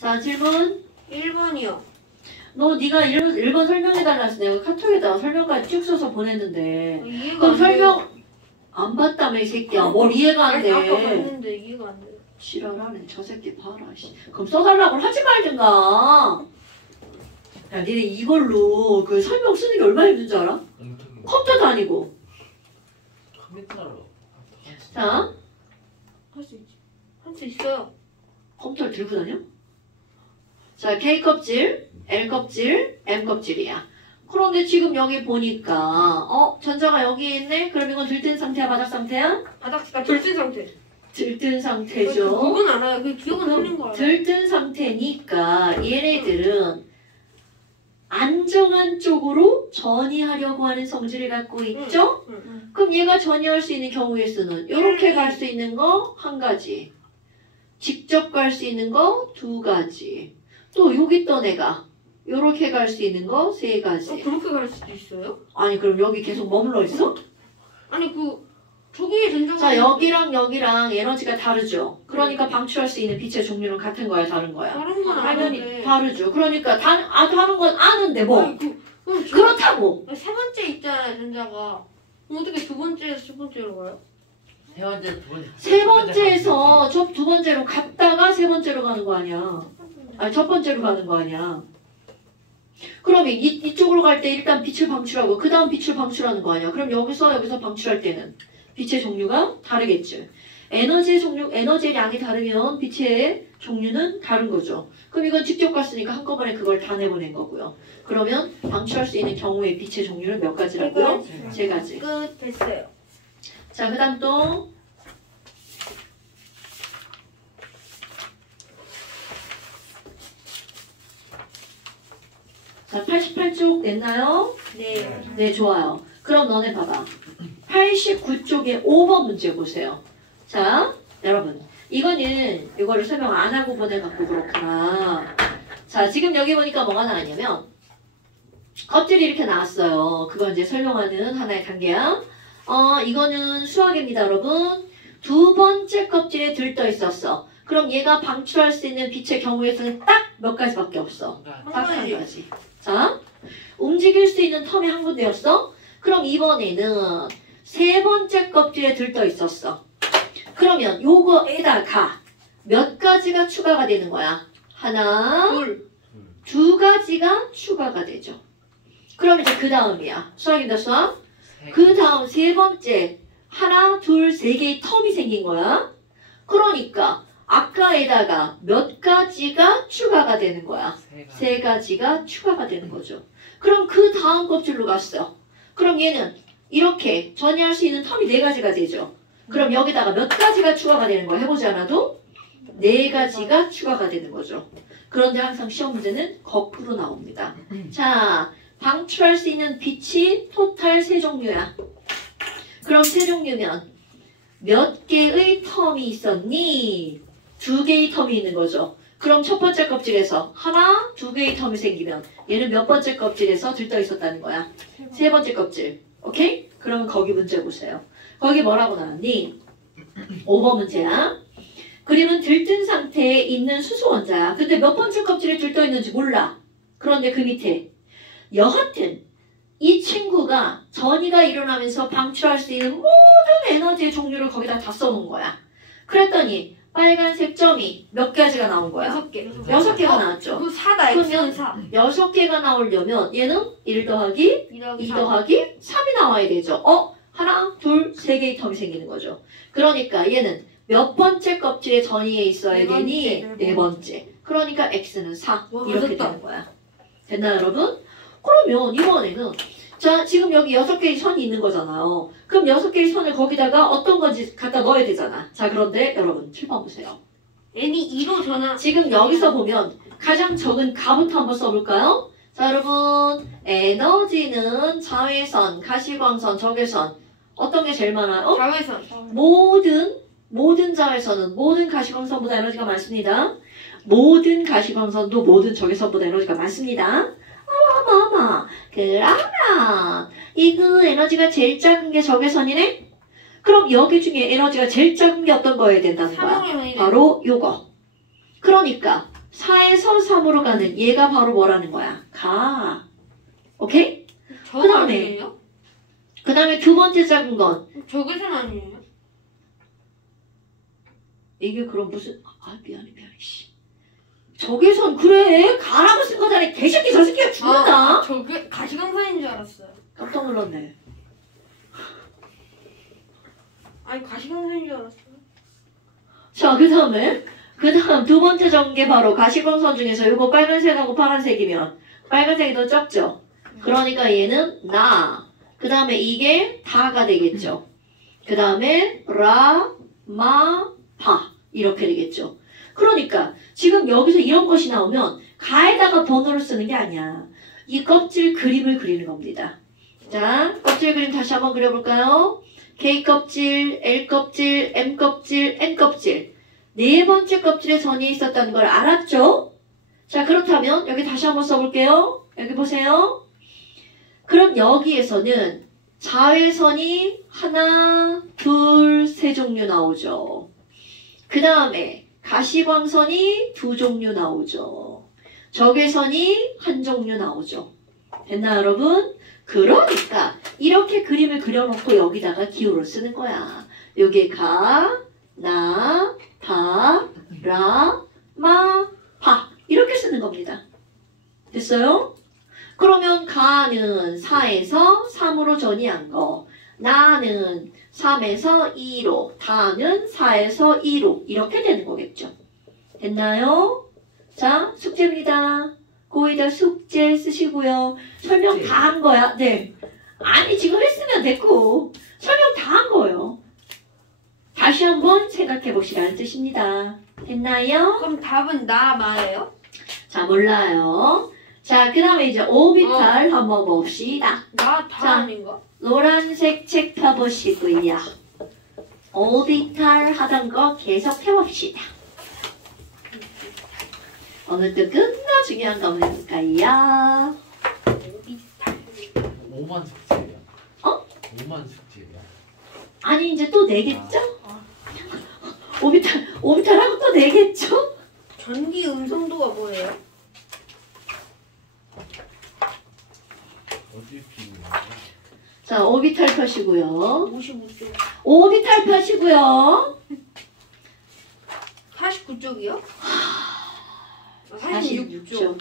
자, 질문. 1번이요. 너 네가 1번 설명해달라 해서 내가 카톡에다가 설명까지 쭉 써서 보냈는데 이해가 그럼 안 설명 돼요. 안 봤다며 이 새끼야. 뭘 이해가 안 아니, 아까 돼. 봤는데 이해가 안 돼요. 지랄하네. 저 새끼 봐라. 씨. 그럼 써달라고 하지 말든가. 야, 니네 이걸로 그 설명 쓰는 게 얼마나 힘든 줄 알아? 컴퓨터도 아니고. 컴퓨터로. 자, 할 수 있지. 할 수 있어요. 컴퓨터를 들고 다녀? 자, K 껍질, L 껍질, M 껍질이야. 그런데 지금 여기 보니까 전자가 여기에 있네? 그럼 이건 들뜬 상태야, 바닥 상태야? 바닥 들뜬 상태. 들뜬 상태죠. 그건 알아요. 그 기억은 틀린 거 알아요. 들뜬 상태니까 얘네들은 안정한 쪽으로 전이하려고 하는 성질을 갖고 있죠? 응. 그럼 얘가 전이할 수 있는 경우의 수는 이렇게 갈 수 있는 거 한 가지, 직접 갈 수 있는 거 두 가지, 또 여기 있던 애가 이렇게 갈 수 있는 거 세 가지. 그렇게 갈 수도 있어요? 아니 그럼 여기 계속 머물러 있어? 아니 저기에 전자가. 자, 여기랑 에너지가 다르죠? 그러니까 방출할 수 있는 빛의 종류는 같은 거야, 다른 거야? 다른 건 당연히 아는데. 다르죠. 그러니까 다른 건 아는데 뭐. 아니, 그럼 그렇다고. 세 번째 있잖아요, 전자가. 그럼 어떻게 두 번째에서 첫 번째로 가요? 세 번째, 두 번째. 세 번째에서 저 두 번째로 갔다가 세 번째로 가는 거 아니야. 아니, 첫 번째로 가는 거 아니야. 그러면 이쪽으로 갈 때 일단 빛을 방출하고 그 다음 빛을 방출하는 거 아니야. 그럼 여기서 방출할 때는 빛의 종류가 다르겠지. 에너지의 양이 다르면 빛의 종류는 다른 거죠. 그럼 이건 직접 갔으니까 한꺼번에 그걸 다 내보낸 거고요. 그러면 방출할 수 있는 경우의 빛의 종류는 몇 가지라고요? 세 가지. 끝. 됐어요. 자, 그 다음 또 자, 88쪽 냈나요? 네. 네, 좋아요. 그럼 너네 봐봐. 89쪽에 5번 문제 보세요. 자, 여러분. 이거를 설명 안 하고 보내갖고 그렇구나. 자, 지금 여기 보니까 뭐가 나왔냐면 껍질이 이렇게 나왔어요. 그건 이제 설명하는 하나의 단계야. 이거는 수학입니다, 여러분. 두 번째 껍질에 들떠 있었어. 그럼 얘가 방출할 수 있는 빛의 경우의 수는 딱 몇 가지밖에 없어. 딱 한 가지. 자, 움직일 수 있는 텀이 한 군데였어. 그럼 이번에는 세 번째 껍질에 들떠 있었어. 그러면 요거에다가 몇 가지가 추가가 되는 거야? 하나, 두 가지가 추가가 되죠. 그럼 이제 그 다음이야. 수학입니다, 수학. 그 다음 세 번째, 하나, 둘, 세 개의 텀이 생긴 거야. 그러니까 아까에다가 몇 가지가 추가가 되는 거야. 세 가지가 추가가 되는 거죠. 그럼 그 다음 껍질로 갔어. 그럼 얘는 이렇게 전이할 수 있는 텀이 네 가지가 되죠. 그럼 여기다가 몇 가지가 추가가 되는 거야. 해보지 않아도 네 가지가 추가가 되는 거죠. 그런데 항상 시험 문제는 거꾸로 나옵니다. 자, 방출할 수 있는 빛이 토탈 세 종류야. 그럼 세 종류면 몇 개의 텀이 있었니? 두 개의 텀이 있는 거죠. 그럼 첫 번째 껍질에서 하나, 두 개의 텀이 생기면 얘는 몇 번째 껍질에서 들떠 있었다는 거야? 세 번째 껍질. 오케이? 그러면 거기 문제 보세요. 거기 뭐라고 나왔니? 5번 문제야. 그림은 들뜬 상태에 있는 수소 원자야. 근데 몇 번째 껍질에 들떠 있는지 몰라. 그런데 그 밑에 여하튼 이 친구가 전이가 일어나면서 방출할 수 있는 모든 에너지의 종류를 거기다 다 써놓은 거야. 그랬더니 빨간색 점이 몇 가지가 나온 거야? 6개. 6개가 나왔죠. 그 4다. 그러면 X는 4. 6개가 나오려면 얘는 1 더하기 2 더하기 3이 나와야 되죠. 하나, 둘, 세 개의 텀이 생기는 거죠. 그러니까 얘는 몇 번째 껍질에 전이에 있어야 되니? 네 번째. 그러니까 X는 4. 이렇게 되는 거야. 됐나요, 여러분? 그러면 이번에는 자, 지금 여기 6개의 선이 있는 거잖아요. 그럼 6개의 선을 거기다가 어떤 건지 갖다 넣어야 되잖아. 자, 그런데 여러분 7번 보세요. n이 2로 전화. 지금 여기서 보면 가장 적은 가부터 한번 써볼까요? 자, 여러분 에너지는 자외선, 가시광선, 적외선 어떤 게 제일 많아요? 자외선. 모든 자외선은 모든 가시광선보다 에너지가 많습니다. 모든 가시광선도 모든 적외선보다 에너지가 많습니다. 그러면 이그 에너지가 제일 작은 게 적외선이네? 그럼 여기 중에 에너지가 제일 작은 게 어떤 거여야 된다는 거야? 바로 요거. 그러니까 4에서 3으로 가는 얘가 바로 뭐라는 거야? 가. 오케이? 저거 그다음에. 아니에요? 그 다음에 두 번째 작은 건 저것은 아니에요? 이게 그럼 무슨 미안해 씨. 적외선 그래 가라고 쓴 거잖아. 개새끼 저 새끼가 죽는다. 저게 가시광선인 줄 알았어요. 깜짝 놀랐네. 아니 가시광선인 줄 알았어요. 자, 그 다음 두 번째 전개 바로 가시광선 중에서 이거 빨간색하고 파란색이면 빨간색이 더 적죠? 그러니까 얘는 나. 그 다음에 이게 다가 되겠죠? 그 다음에 라, 마, 파. 이렇게 되겠죠? 그러니까 지금 여기서 이런 것이 나오면 가에다가 번호를 쓰는 게 아니야. 이 껍질 그림을 그리는 겁니다. 자, 껍질 그림 다시 한번 그려볼까요? K 껍질, L 껍질, M 껍질, N 껍질. 네 번째 껍질에 선이 있었다는 걸 알았죠? 자, 그렇다면 여기 다시 한번 써볼게요. 여기 보세요. 그럼 여기에서는 자외선이 하나, 둘, 세 종류 나오죠. 그 다음에 가시광선이 두 종류 나오죠. 적외선이 한 종류 나오죠. 됐나 여러분? 그러니까 이렇게 그림을 그려놓고 여기다가 기호를 쓰는 거야. 여기에 가, 나, 바, 라, 마, 파 이렇게 쓰는 겁니다. 됐어요? 그러면 가는 4에서 3으로 전이한 거, 나는 3에서 2로, 다는 4에서 2로 이렇게 되는 거겠죠. 됐나요? 자, 숙제입니다. 거기다 숙제 쓰시고요. 설명 다 한 거야. 네. 아니 지금 했으면 됐고 설명 다 한 거예요. 다시 한번 생각해 보시라는 뜻입니다. 됐나요? 그럼 답은 나 말해요? 자, 몰라요. 자, 그 다음에 이제 오비탈 한번 봅시다. 나 자. 다 아닌가? 노란색 책 펴보시고요. 오비탈 하던 거 계속 해봅시다. 오늘도 끝나 중요한 거 해볼까요? 5만 숙제예요. 어? 5만 숙제예요. 아니 이제 또 내겠죠? 오비탈하고 또 내겠죠? 전기 음성도가 뭐예요? 어디 피는 거야? 자, 오비탈 펴시고요. 55쪽. 오비탈 펴시고요. 49쪽이요? 46쪽.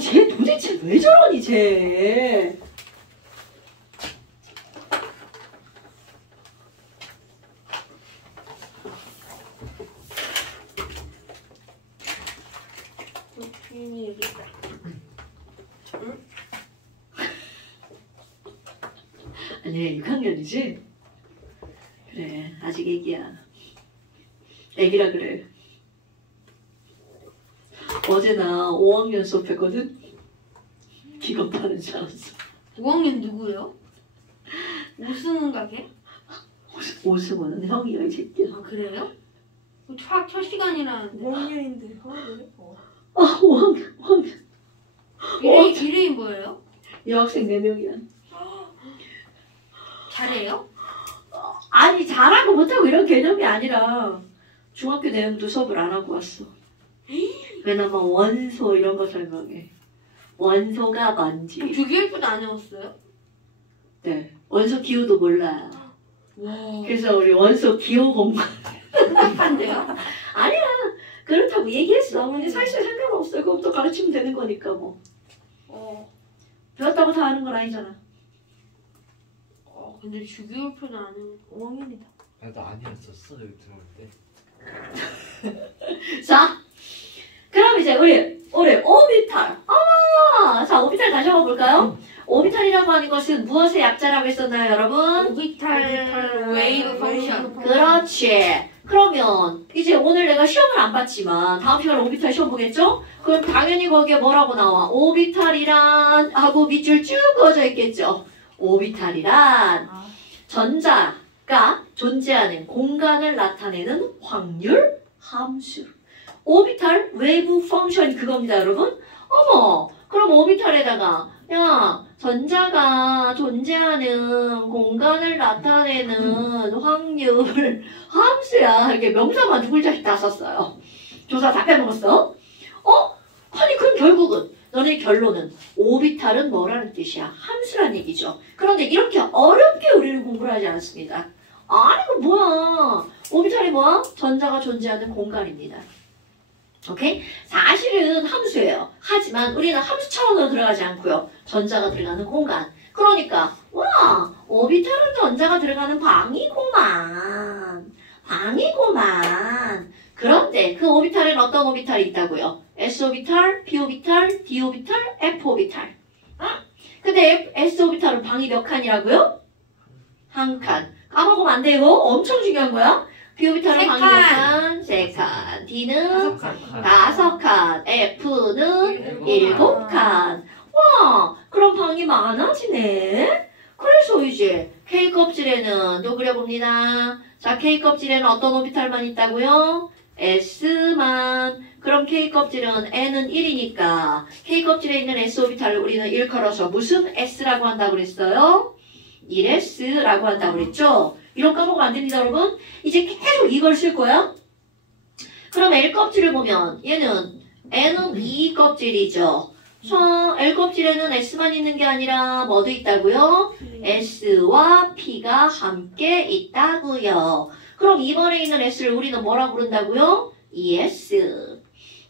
쟤 도대체 왜 저러니, 쟤. 주인이 여기 있다. 응? 아니, 6학년이지? 그래, 아직 애기야. 애기라 그래. 어제 나 5학년 수업했거든? 기겁하는 줄 알았어. 5학년 누구요? 오승훈 가게? 오승원은 형이야, 이 새끼야. 아 그래요? 첫 시간이라는데. 5학년인데 그래? 5학년. 이름이 뭐예요? 여학생 4명이야. 잘해요? 아니, 잘하고 못하고 이런 개념이 아니라 중학교 내용도 수업을 안 하고 왔어. 왜냐면 원소 이런 거 설명해. 원소가 뭔지. 주기율표도 안 해왔어요? 네. 원소 기호도 몰라. 와. 그래서 우리 원소 기호 공부. 답답한데요? 그렇다고 얘기했어. 근데 사실 상관없어요. 그것부터 가르치면 되는 거니까 뭐. 배웠다고 다 하는 건 아니잖아. 근데 주기율표는 안 해. 5학년이다. 나도 아니었었어 여기 들어올 때. 자, 그럼 이제 우리 오비탈. 자, 오비탈 다시 한번 볼까요? 오비탈이라고 하는 것은 무엇의 약자라고 했었나요, 여러분? 오비탈 웨이브 펑션. 그렇지. 그러면 이제 오늘 내가 시험을 안 봤지만 다음 시간에 오비탈 시험 보겠죠? 그럼 당연히 거기에 뭐라고 나와? 오비탈이란 하고 밑줄 쭉 그어져 있겠죠? 오비탈이란 전자가 존재하는 공간을 나타내는 확률 함수. 오비탈 웨이브 펑션이 그겁니다, 여러분. 어머, 그럼 오비탈에다가 야, 전자가 존재하는 공간을 나타내는 확률 함수야. 이렇게 명사만 두 글자씩 다 썼어요. 조사 다 빼먹었어? 아니 그럼 결국은 너네 결론은 오비탈은 뭐라는 뜻이야? 함수란 얘기죠. 그런데 이렇게 어렵게 우리는 공부를 하지 않았습니다. 아니 그 뭐야? 오비탈이 뭐야? 전자가 존재하는 공간입니다. 오케이? 사실은 함수예요. 하지만 우리는 함수 차원으로 들어가지 않고요. 전자가 들어가는 공간. 그러니까 와 오비탈은 전자가 들어가는 방이고만. 방이고만. 그런데 그 오비탈에는 어떤 오비탈이 있다고요? S 오비탈, P 오비탈, D 오비탈, F 오비탈. 근데 S 오비탈은 방이 몇 칸이라고요? 한 칸. 까먹으면 안 돼, 이거. 엄청 중요한 거야. P 오비탈은 세 방이 칸. 몇 칸? 세 칸. D는 다섯 칸. F는 일곱 칸. 와, 그럼 방이 많아지네. 그래서 이제 K 껍질에는 또 그려봅니다. 자, K 껍질에는 어떤 오비탈만 있다고요? S만. 그럼 K 껍질은 N은 1이니까 K 껍질에 있는 S 오비탈을 우리는 일컬어서 무슨 S라고 한다고 그랬어요? 1S라고 한다고 그랬죠? 이런 까먹으면 안 됩니다, 여러분. 이제 계속 이걸 쓸 거야. 그럼 L 껍질을 보면 얘는 N은 2 껍질이죠. 자, L 껍질에는 S만 있는 게 아니라 뭐도 있다고요? S와 P가 함께 있다고요. 그럼 2번에 있는 S를 우리는 뭐라고 부른다고요? ES.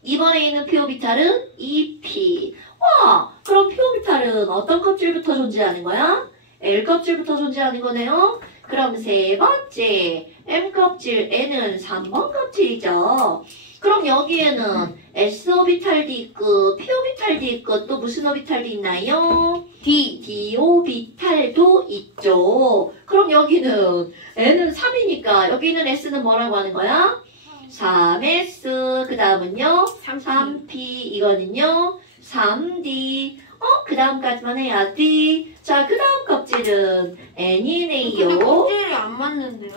2번에 있는 P 오비탈은 EP. 와, 그럼 P 오비탈은 어떤 껍질부터 존재하는 거야? L 껍질부터 존재하는 거네요. 그럼 세 번째 M 껍질 N은 3번 껍질이죠. 그럼 여기에는 S 오비탈도 있고 P 오비탈도 있고 또 무슨 오비탈도 있나요? D 오비탈도 있죠. 그럼 여기는 N은 3이니까 여기는 S는 뭐라고 하는 거야? 3S. 그 다음은요? 3P. 이거는요? 3D. 그 다음까지만 해야 D. 자, 그 다음 껍질은 근데 N이네요. 껍질이 안 맞는데요?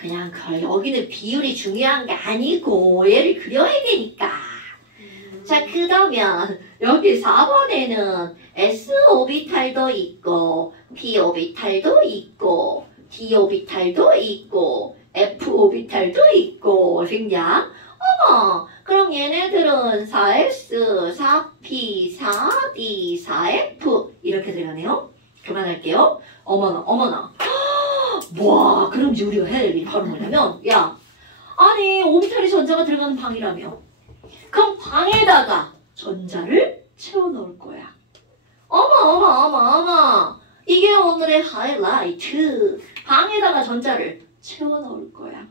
그냥 여기는 비율이 중요한 게 아니고 얘를 그려야 되니까. 자, 그러면 여기 4번에는 S 오비탈도 있고 P 오비탈도 있고 D 오비탈도 있고 F 오비탈도 있고 생략. 어머, 그럼 얘네들은 4S, 4P, 4D, 4F 이렇게 들어가네요. 그만할게요. 어머나, 어머나. 와, 그럼 이제 우리가 해야 될 일이 바로 뭐냐면, 야, 아니 오비탈이 전자가 들어가는 방이라며. 그럼 방에다가 전자를 채워 넣을 거야. 어머. 이게 오늘의 하이라이트. 방에다가 전자를 채워 넣을 거야.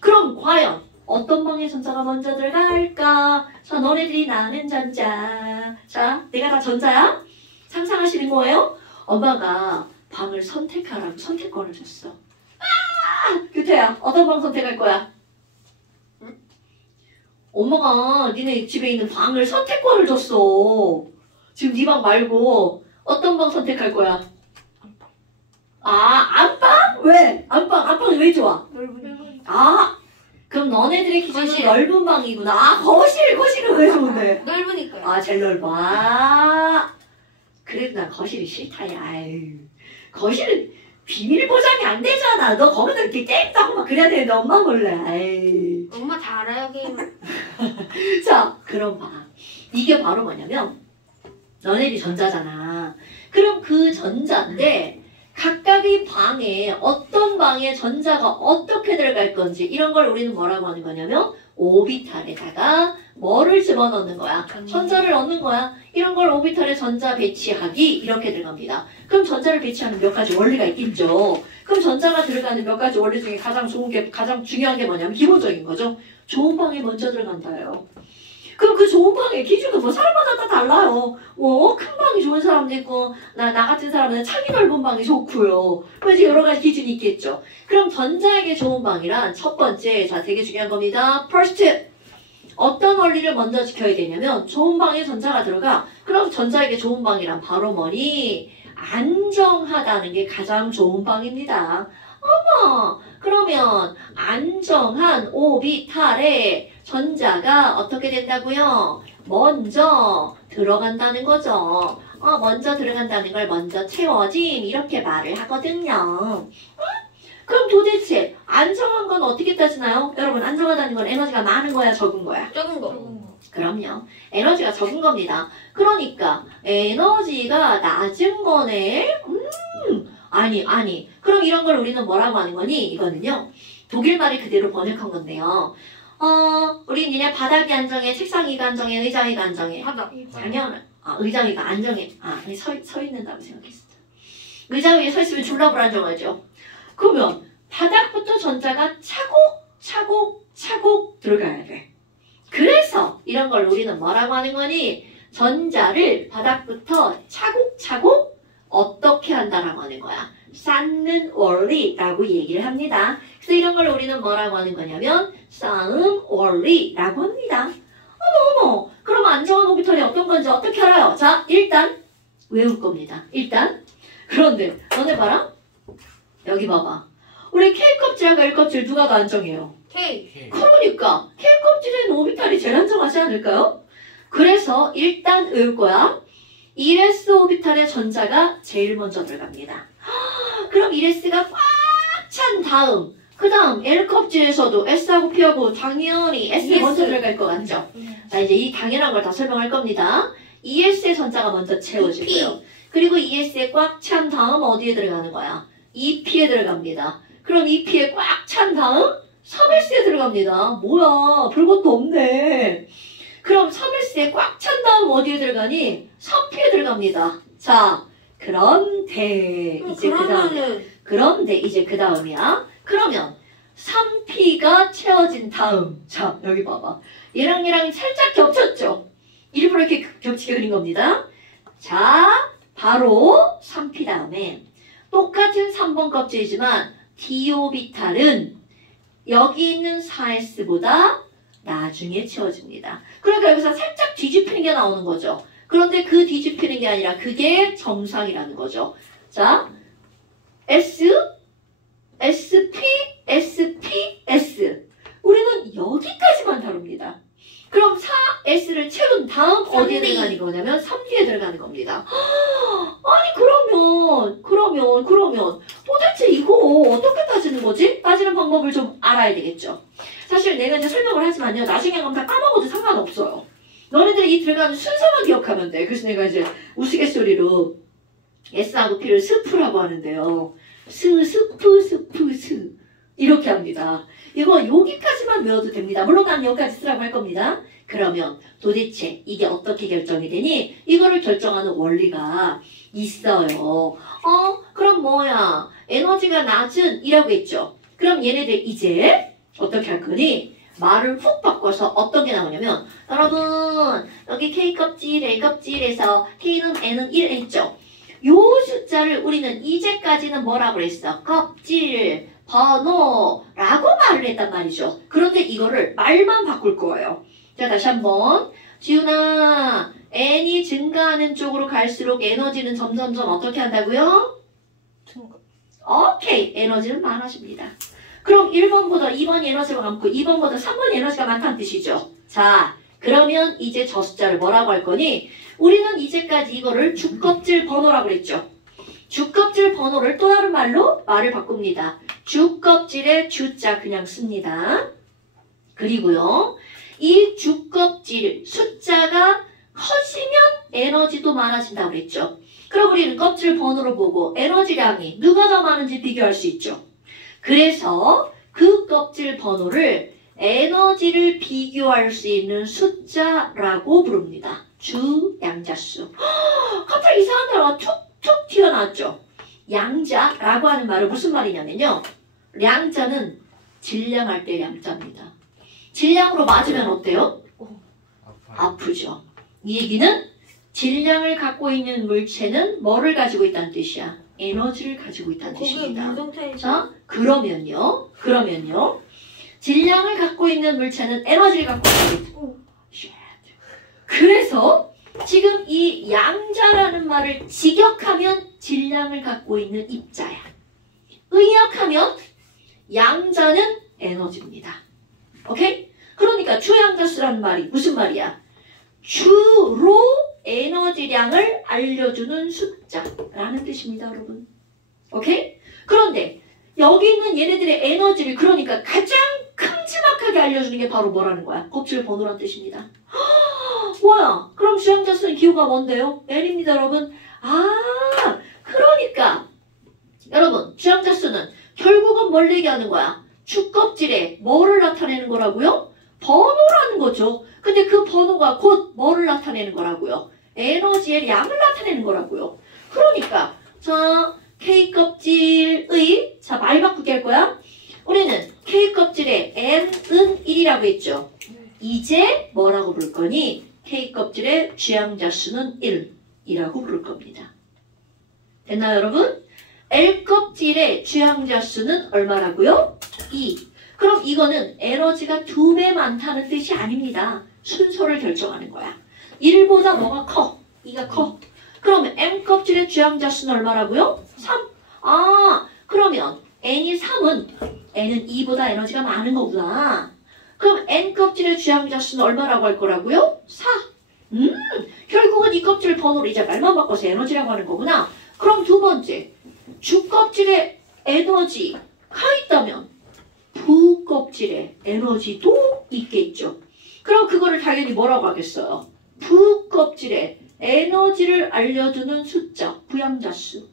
그럼 과연 어떤 방에 전자가 먼저 들어갈까? 자, 너네들이 나는 전자. 자, 내가 다 전자야? 상상하시는 거예요? 엄마가 방을 선택하라고 선택권을 줬어. 규태야, 어떤 방 선택할 거야? 응? 엄마가 니네 집에 있는 방을 선택권을 줬어. 지금 네 방 말고 어떤 방 선택할 거야? 안방? 왜? 안방이 왜 좋아? 넓은 그럼 너네들의 기준은 거실. 넓은 방이구나. 거실은 왜 좋은데? 넓으니까요. 제일 넓어. 그래도 난 거실이 싫다, 야. 아유. 거실은 비밀 보장이 안 되잖아. 너 거기서 이렇게 게임도 하고 막 그래야 되는데 엄마 몰래. 아이. 엄마 다 알아요, 게임. 자, 그럼 봐. 이게 바로 뭐냐면 너네들이 전자잖아. 그럼 그 전자인데 각각의 방에 어떤 방에 전자가 어떻게 들어갈 건지 이런 걸 우리는 뭐라고 하는 거냐면 오비탈에다가 뭐를 집어넣는 거야? 전자를 넣는 거야. 이런 걸 오비탈에 전자 배치하기 이렇게 들어갑니다. 그럼 전자를 배치하는 몇 가지 원리가 있겠죠. 그럼 전자가 들어가는 몇 가지 원리 중에 가장 중요한 게 뭐냐면 기본적인 거죠. 좋은 방에 먼저 들어간다요. 그럼 그 좋은 방의 기준은 뭐 사람마다 다 달라요. 큰 방이 좋은 사람도 있고 나 같은 사람은 창이 넓은 방이 좋고요. 그래서 여러 가지 기준이 있겠죠. 그럼 전자에게 좋은 방이란 첫 번째, 자 되게 중요한 겁니다. First, 어떤 원리를 먼저 지켜야 되냐면 좋은 방에 전자가 들어가. 그럼 전자에게 좋은 방이란 바로 뭐니? 안정하다는 게 가장 좋은 방입니다. 그러면 안정한 오비탈에 전자가 어떻게 된다고요? 먼저 들어간다는 거죠. 먼저 들어간다는 걸 먼저 채워짐 이렇게 말을 하거든요. 그럼 도대체 안정한 건 어떻게 따지나요? 여러분 안정하다는 건 에너지가 많은 거야 적은 거야? 적은 거. 적은 거. 그럼요. 에너지가 적은 겁니다. 그러니까 에너지가 낮은 거네. 아니. 그럼 이런 걸 우리는 뭐라고 하는 거니? 이거는요. 독일 말을 그대로 번역한 건데요. 우리 니네 바닥이 안정해, 책상 위가 안정해, 의자 위가 안정해. 바다. 당연. 의자 위가 안정해. 아니 서 있는다고 생각했어. 의자 위에 서 있으면 졸라 불안정하죠. 그러면 바닥부터 전자가 차곡차곡 들어가야 돼. 그래서 이런 걸 우리는 뭐라고 하는 거니? 전자를 바닥부터 차곡차곡 어떻게 한다라고 하는 거야? 쌓는 원리라고 얘기를 합니다. 그래서 이런 걸 우리는 뭐라고 하는 거냐면 쌓음 원리라고 합니다. 어머 그럼 안정한 오비털이 어떤 건지 어떻게 알아요? 자 일단 외울 겁니다. 일단 그런데 너네 봐라. 여기 봐봐. 우리 K 껍질하고 L 껍질 누가 더 안정해요? K. K. 그러니까 K 껍질에는 오비탈이 제일 안정하지 않을까요? 그래서 일단 외울 거야. 1s 오비탈의 전자가 제일 먼저 들어갑니다. 그럼 1s가 꽉 찬 다음 그 다음 L 껍질에서도 S하고 P하고 당연히 S 먼저 들어갈 것 같죠? 자 이제 이 당연한 걸 다 설명할 겁니다. 2s의 전자가 먼저 채워지고요. 그리고 2s에 꽉 찬 다음 어디에 들어가는 거야? 2p에 들어갑니다. 그럼 2p에 꽉 찬 다음 3s에 들어갑니다. 뭐야 별것도 없네. 그럼 3s에 꽉 찬 다음 어디에 들어가니? 3p에 들어갑니다. 자 그런데 이제 그 다음에 그런데 이제 그 다음이야. 그러면 3p가 채워진 다음 자 여기 봐봐. 얘랑 살짝 겹쳤죠? 일부러 이렇게 겹치게 그린 겁니다. 자 바로 3p 다음에 똑같은 3번 껍질이지만 디오비탈은 여기 있는 4s보다 나중에 채워집니다. 그러니까 여기서 살짝 뒤집히는 게 나오는 거죠. 그런데 그 뒤집히는 게 아니라 그게 정상이라는 거죠. 자, S, SP, SP, S. 우리는 여기까지만 다룹니다. 그럼 4S를 채운 다음 어디에 3D. 들어가는 거냐면 3D에 들어가는 겁니다. 아니 그러면 도대체 이거 어떻게 따지는 거지? 따지는 방법을 좀 알아야 되겠죠. 사실 내가 이제 설명을 하지만요. 나중에 가면 다 까먹어도 상관없어요. 너네들이 이 들어가는 순서만 기억하면 돼. 그래서 내가 이제 우스갯소리로 S하고 P를 스프라고 하는데요. 스프 이렇게 합니다. 이거 여기까지만 외워도 됩니다. 물론 난 여기까지 쓰라고 할 겁니다. 그러면 도대체 이게 어떻게 결정이 되니? 이거를 결정하는 원리가 있어요. 그럼 뭐야? 에너지가 낮은 이라고 했죠. 그럼 얘네들 이제 어떻게 할 거니? 말을 훅 바꿔서 어떤 게 나오냐면 여러분 여기 K 껍질, L 껍질에서 K는 N은 1 했죠. 요 숫자를 우리는 이제까지는 뭐라고 그랬어? 껍질, 번호라고 말을 했단 말이죠. 그런데 이거를 말만 바꿀 거예요. 자 다시 한번 지훈아 N이 증가하는 쪽으로 갈수록 에너지는 점점점 어떻게 한다고요? 증가. 오케이 에너지는 많아집니다. 그럼 1번보다 2번이 에너지가 많고 2번보다 3번이 에너지가 많다는 뜻이죠. 자 그러면 이제 저 숫자를 뭐라고 할 거니? 우리는 이제까지 이거를 주껍질 번호라고 그랬죠. 주껍질 번호를 또 다른 말로 말을 바꿉니다. 주껍질에 주자 그냥 씁니다. 그리고요. 이 주껍질 숫자가 커지면 에너지도 많아진다고 그랬죠. 그럼 우리는 껍질 번호로 보고 에너지량이 누가 더 많은지 비교할 수 있죠. 그래서 그 껍질 번호를 에너지를 비교할 수 있는 숫자라고 부릅니다. 주양자수. 갑자기 이상한 단어가 툭툭 튀어나왔죠. 양자라고 하는 말은 무슨 말이냐면요. 량자는 질량할 때 량자입니다. 질량으로 맞으면 어때요? 아프죠. 이 얘기는 질량을 갖고 있는 물체는 뭐를 가지고 있다는 뜻이야? 에너지를 가지고 있다는 거기에 뜻입니다. 문성차이. 자, 그러면요. 질량을 갖고 있는 물체는 에너지를 갖고 있다. 그래서 지금 이 양자라는 말을 직역하면 질량을 갖고 있는 입자야. 의역하면 양자는 에너지입니다. 오케이? 그러니까 주양자수라는 말이 무슨 말이야? 주로 에너지량을 알려주는 숫자라는 뜻입니다, 여러분. 오케이? 그런데 여기 있는 얘네들의 에너지를 그러니까 가장 큼지막하게 알려주는 게 바로 뭐라는 거야? 껍질 번호란 뜻입니다. 뭐야? 그럼 주양자 수는 기호가 뭔데요? L입니다, 여러분. 아, 그러니까 여러분 주양자 수는 결국은 뭘 얘기하는 거야? 축껍질에 뭐를 나타내는 거라고요? 번호라는 거죠. 근데 그 번호가 곧 뭐를 나타내는 거라고요? 에너지의 양을 나타내는 거라고요. 그러니까 자 K껍질의 자 말 바꾸기 할 거야. 우리는 K껍질에 N은 1이라고 했죠. 이제 뭐라고 부를 거니? K껍질의 주양자 수는 1이라고 부를 겁니다. 됐나요, 여러분? L껍질의 주양자 수는 얼마라고요? 2. 그럼 이거는 에너지가 2배 많다는 뜻이 아닙니다. 순서를 결정하는 거야. 1보다 뭐가 커? 2가 커. 그러면 M껍질의 주양자 수는 얼마라고요? 3. 아, 그러면 N이 3은 N은 2보다 에너지가 많은 거구나. 그럼 N껍질의 주양자 수는 얼마라고 할 거라고요? 4. 결국은 이 껍질 번호를 이제 말만 바꿔서 에너지라고 하는 거구나. 그럼 두 번째, 주껍질에 에너지가 있다면 부껍질에 에너지도 있겠죠. 그럼 그거를 당연히 뭐라고 하겠어요? 부껍질에 에너지를 알려주는 숫자, 부양자수.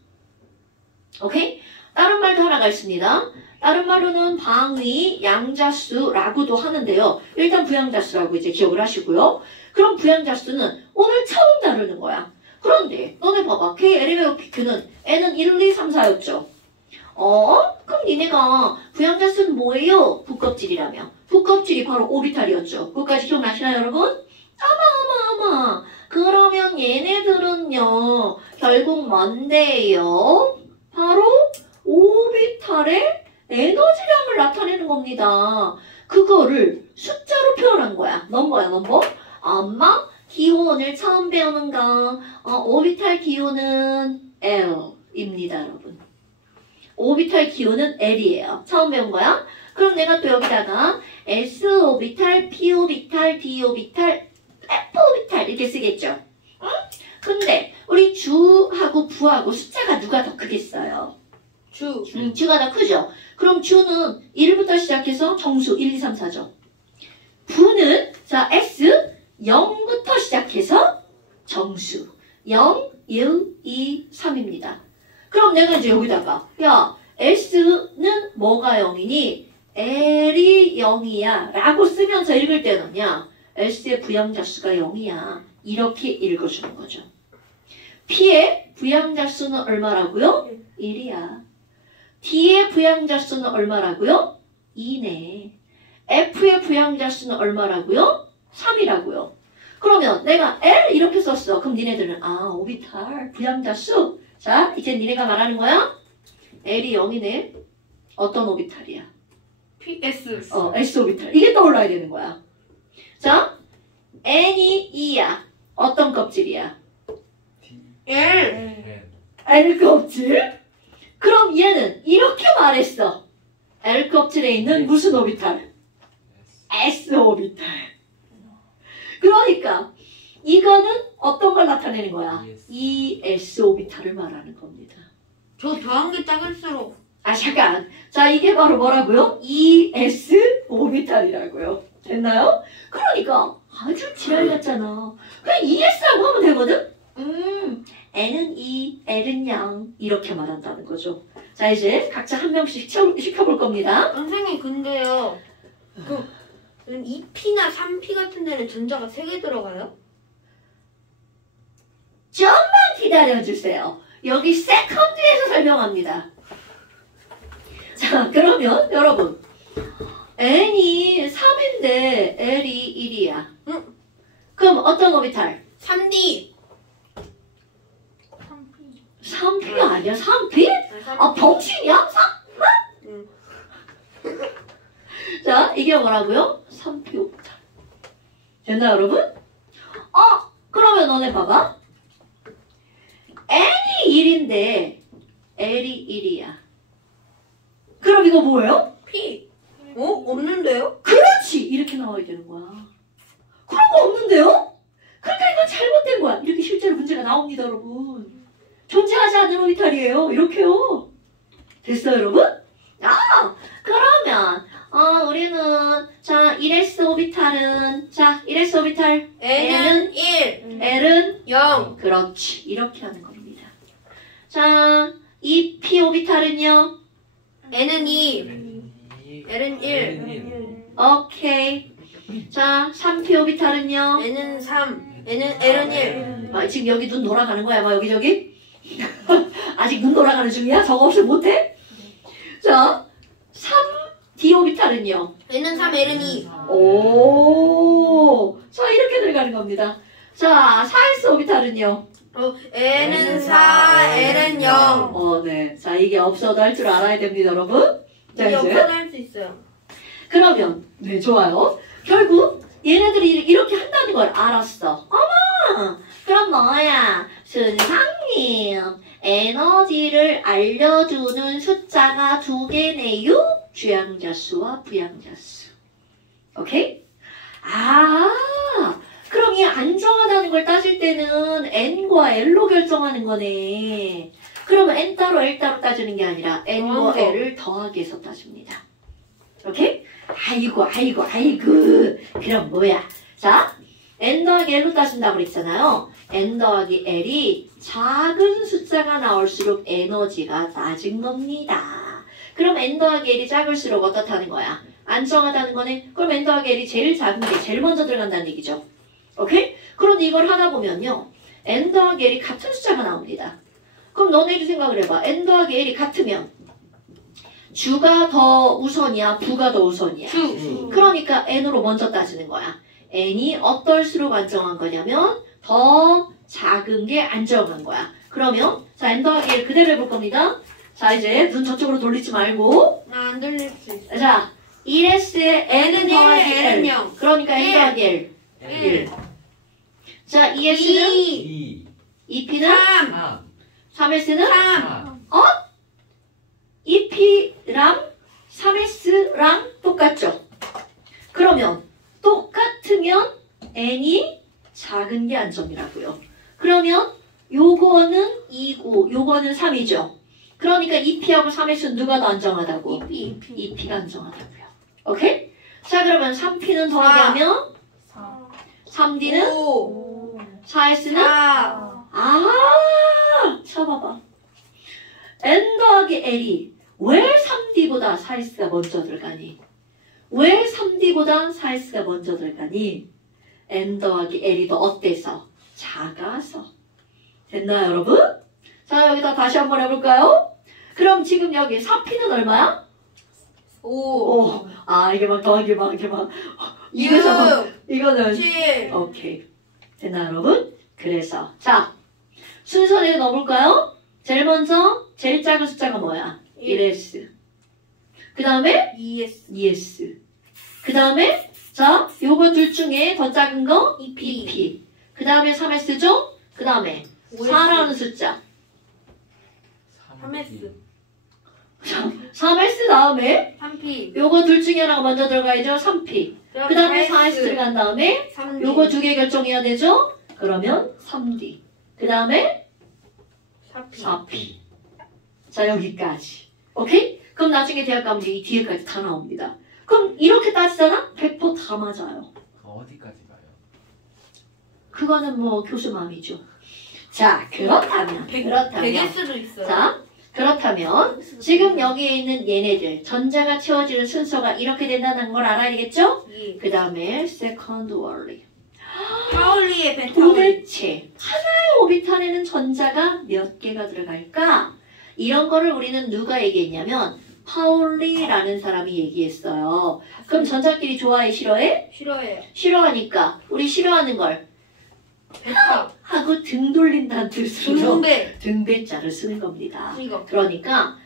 오케이? 다른 말도 하나가 있습니다. 다른 말로는 방위, 양자수라고도 하는데요. 일단 부양자수라고 이제 기억을 하시고요. 그럼 부양자수는 오늘 처음 다루는 거야. 그런데 너네 봐봐. K, L의 PQ는 N은 1, 2, 3, 4였죠. 그럼 니네가 부양자수는 뭐예요? 부껍질이라며. 부껍질이 바로 오비탈이었죠. 그것까지 기억나시나요, 여러분? 아마. 그러면 얘네들은요. 결국 뭔데요? 바로 오비탈의 에너지량을 나타내는 겁니다. 그거를 숫자로 표현한 거야. 넘버야, 넘버. 엄마, 기호 오늘 처음 배우는 거. 오비탈 기호는 L입니다, 여러분. 오비탈 기호는 L이에요. 처음 배운 거야. 그럼 내가 또 여기다가 S 오비탈, P 오비탈, D 오비탈, F 오비탈 이렇게 쓰겠죠. 응? 근데 우리 주하고 부하고 숫자가 누가 더 크겠어요? 주가 더 크죠. 그럼 주는 1부터 시작해서 정수 1, 2, 3, 4죠. 부는 자 S 0부터 시작해서 정수 0, 1, 2, 3입니다. 그럼 내가 이제 여기다가 야 S는 뭐가 0이니? L이 0이야 라고 쓰면서 읽을 때는 야 S의 부양자수가 0이야 이렇게 읽어주는 거죠. P의 부양자수는 얼마라고요? 1이야. D의 부양자수는 얼마라고요? 2네. F의 부양자수는 얼마라고요? 3이라고요. 그러면 내가 L 이렇게 썼어. 그럼 니네들은 오비탈 부양자수. 자 이제 니네가 말하는 거야? L이 0이네. 어떤 오비탈이야? PS. S 오비탈. 이게 떠올라야 되는 거야. 자 N이 2야. 어떤 껍질이야? L. L 껍질? 그럼 얘는 이렇게 말했어. L 껍질에 있는 무슨 오비탈? S 오비탈. 그러니까 이거는 어떤 걸 나타내는 거야? ES 오비탈을 말하는 겁니다. 저 더한 게 작을수록. 잠깐. 자, 이게 바로 뭐라고요? ES 오비탈이라고요. 됐나요? 그러니까 아주 지랄 같잖아. 그냥 ES라고 하면 되거든? N은 2, L은 0 이렇게 말한다는 거죠. 자, 이제 각자 한 명씩 시켜볼 겁니다. 선생님 근데요. 2P나 3P 같은 데는 전자가 3개 들어가요? 좀만 기다려주세요. 여기 세컨드에서 설명합니다. 자, 그러면 여러분 N이 3인데 L이 1이야. 그럼 어떤 오비탈? 3D. 3P가 아니야? 3P? 벙신이야? 3? 자, 이게 뭐라고요? 3P 오비탈. 됐나, 여러분? 그러면 너네 봐봐. N이 1인데 L이 1이야. 그럼 이거 뭐예요? P. 없는데요? 그렇지! 이렇게 나와야 되는 거야. 그런 거 없는데요? 그러니까 이건 잘못된 거야. 이렇게 실제로 문제가 나옵니다, 여러분. 존재하지 않는 오비탈이에요. 이렇게요. 됐어요, 여러분? 그러면 우리는 자 1s 오비탈은 자 1s 오비탈 N은 1, L은 0. 그렇지 이렇게 하는 겁니다. 자 2p 오비탈은요 N은 2, N이 L은 1, N이 오케이. 자 3p 오비탈은요 N은 3, L은 1. 지금 여기 눈 돌아가는 거야 뭐 여기저기? 아직 눈 돌아가는 중이야? 저거 없이 못해? 자 3d 오비탈은요 N은 3, L은 2. 오, 자 이렇게 들어가는 겁니다. 자 4s 오비탈은요 N은 4, L은 0. 네. 자 이게 없어도 할 줄 알아야 됩니다 여러분. 자 우리 이제 없어도 할 수 있어요. 그러면 네 좋아요. 결국 얘네들이 이렇게 한다는 걸 알았어. 어머 그럼 뭐야 순상님 에너지를 알려주는 숫자가 두 개네요. 주양자수와 부양자수. 오케이? 그럼 이 안정하다는 걸 따질 때는 n과 l로 결정하는 거네. 그러면 n 따로 l 따로 따지는 게 아니라 n과 l을 더하기 해서 따집니다. 오케이? 아이고. 그럼 뭐야? 자, n 더하기 l로 따진다고 그랬잖아요. n 더하기 l이 작은 숫자가 나올수록 에너지가 낮은 겁니다. 그럼 n 더하기 l이 작을수록 어떻다는 거야? 안정하다는 거네. 그럼 n 더하기 l이 제일 작은 게 제일 먼저 들어간다는 얘기죠. 오케이? 그런데 이걸 하다 보면요. n 더하기 l이 같은 숫자가 나옵니다. 그럼 너네도 생각을 해봐. n 더하기 l이 같으면 주가 더 우선이야? 부가 더 우선이야? 주. 그러니까 n으로 먼저 따지는 거야. n이 어떨수록 안정한 거냐면 더 작은 게 안정한 거야. 그러면 자 n 더하기 l 그대로 해볼 겁니다. 자 이제 눈 저쪽으로 돌리지 말고 나 안 돌릴 수 있어. 자 1s에 n은 N은 더하기 1, l L은 0. 그러니까 n 1. 더하기 l 1. 자 2s는 2, 2 2p는 3, 3s는 3. 2p랑 3s랑 똑같죠? 그러면 똑같으면 n이 작은 게 안정이라고요. 그러면 요거는 2고 요거는 3이죠. 그러니까 2p하고 3s는 누가 더 안정하다고? 2p가 안정하다고요. 오케이? 자 그러면 3p는 더하기 하면 3d는 5, 4s는 4. 자 봐봐. n 더하기 l이 왜 3d보다 4s가 먼저 들어가니? 왜 3d보다 4s가 먼저 들어가니? n 더하기 l이 더 어때서? 작아서. 됐나요 여러분? 자 여기다 다시 한번 해볼까요? 그럼 지금 여기 4p는 얼마야? 5, 이게 막 더하기 막 이렇게 막 6, 이거는 7. 오케이. 됐나 여러분? 그래서 자 순서대로 넣어볼까요? 제일 먼저 제일 작은 숫자가 뭐야? 1s 그 다음에 2S. 2s 그 다음에 자 요거 둘 중에 더 작은 거 2P. 2p 그 다음에 3s죠? 그 다음에 4라는 숫자 3S. 3s 다음에 3P. 요거 둘 중에 하나가 먼저 들어가야죠 3p 그 다음에 4s 들어간 다음에 3D. 요거 두 개 결정해야 되죠? 그러면 3d 그 다음에 4P. 4p 자 여기까지 오케이? 그럼 나중에 대학 가면 이 뒤에까지 다 나옵니다. 그럼 이렇게 따지잖아? 100% 다 맞아요. 어디까지 가요? 그거는 뭐 교수 마음이죠. 자 그렇다면 100일 수도 있어요. 자 그렇다면 지금 여기에 있는 얘네들 전자가 채워지는 순서가 이렇게 된다는 걸 알아야 되겠죠? 예. 그 다음에 second orderly 파울리의 베타올리. 도대체 하나의 오비탈에는 전자가 몇 개가 들어갈까? 이런 거를 우리는 누가 얘기했냐면 파울리라는 사람이 얘기했어요. 그럼 전자끼리 좋아해 싫어해? 싫어해요. 싫어하니까 우리 싫어하는 걸 베타. 하고 등 돌린다는 뜻으로 중대. 등배자를 쓰는 겁니다. 이거. 그러니까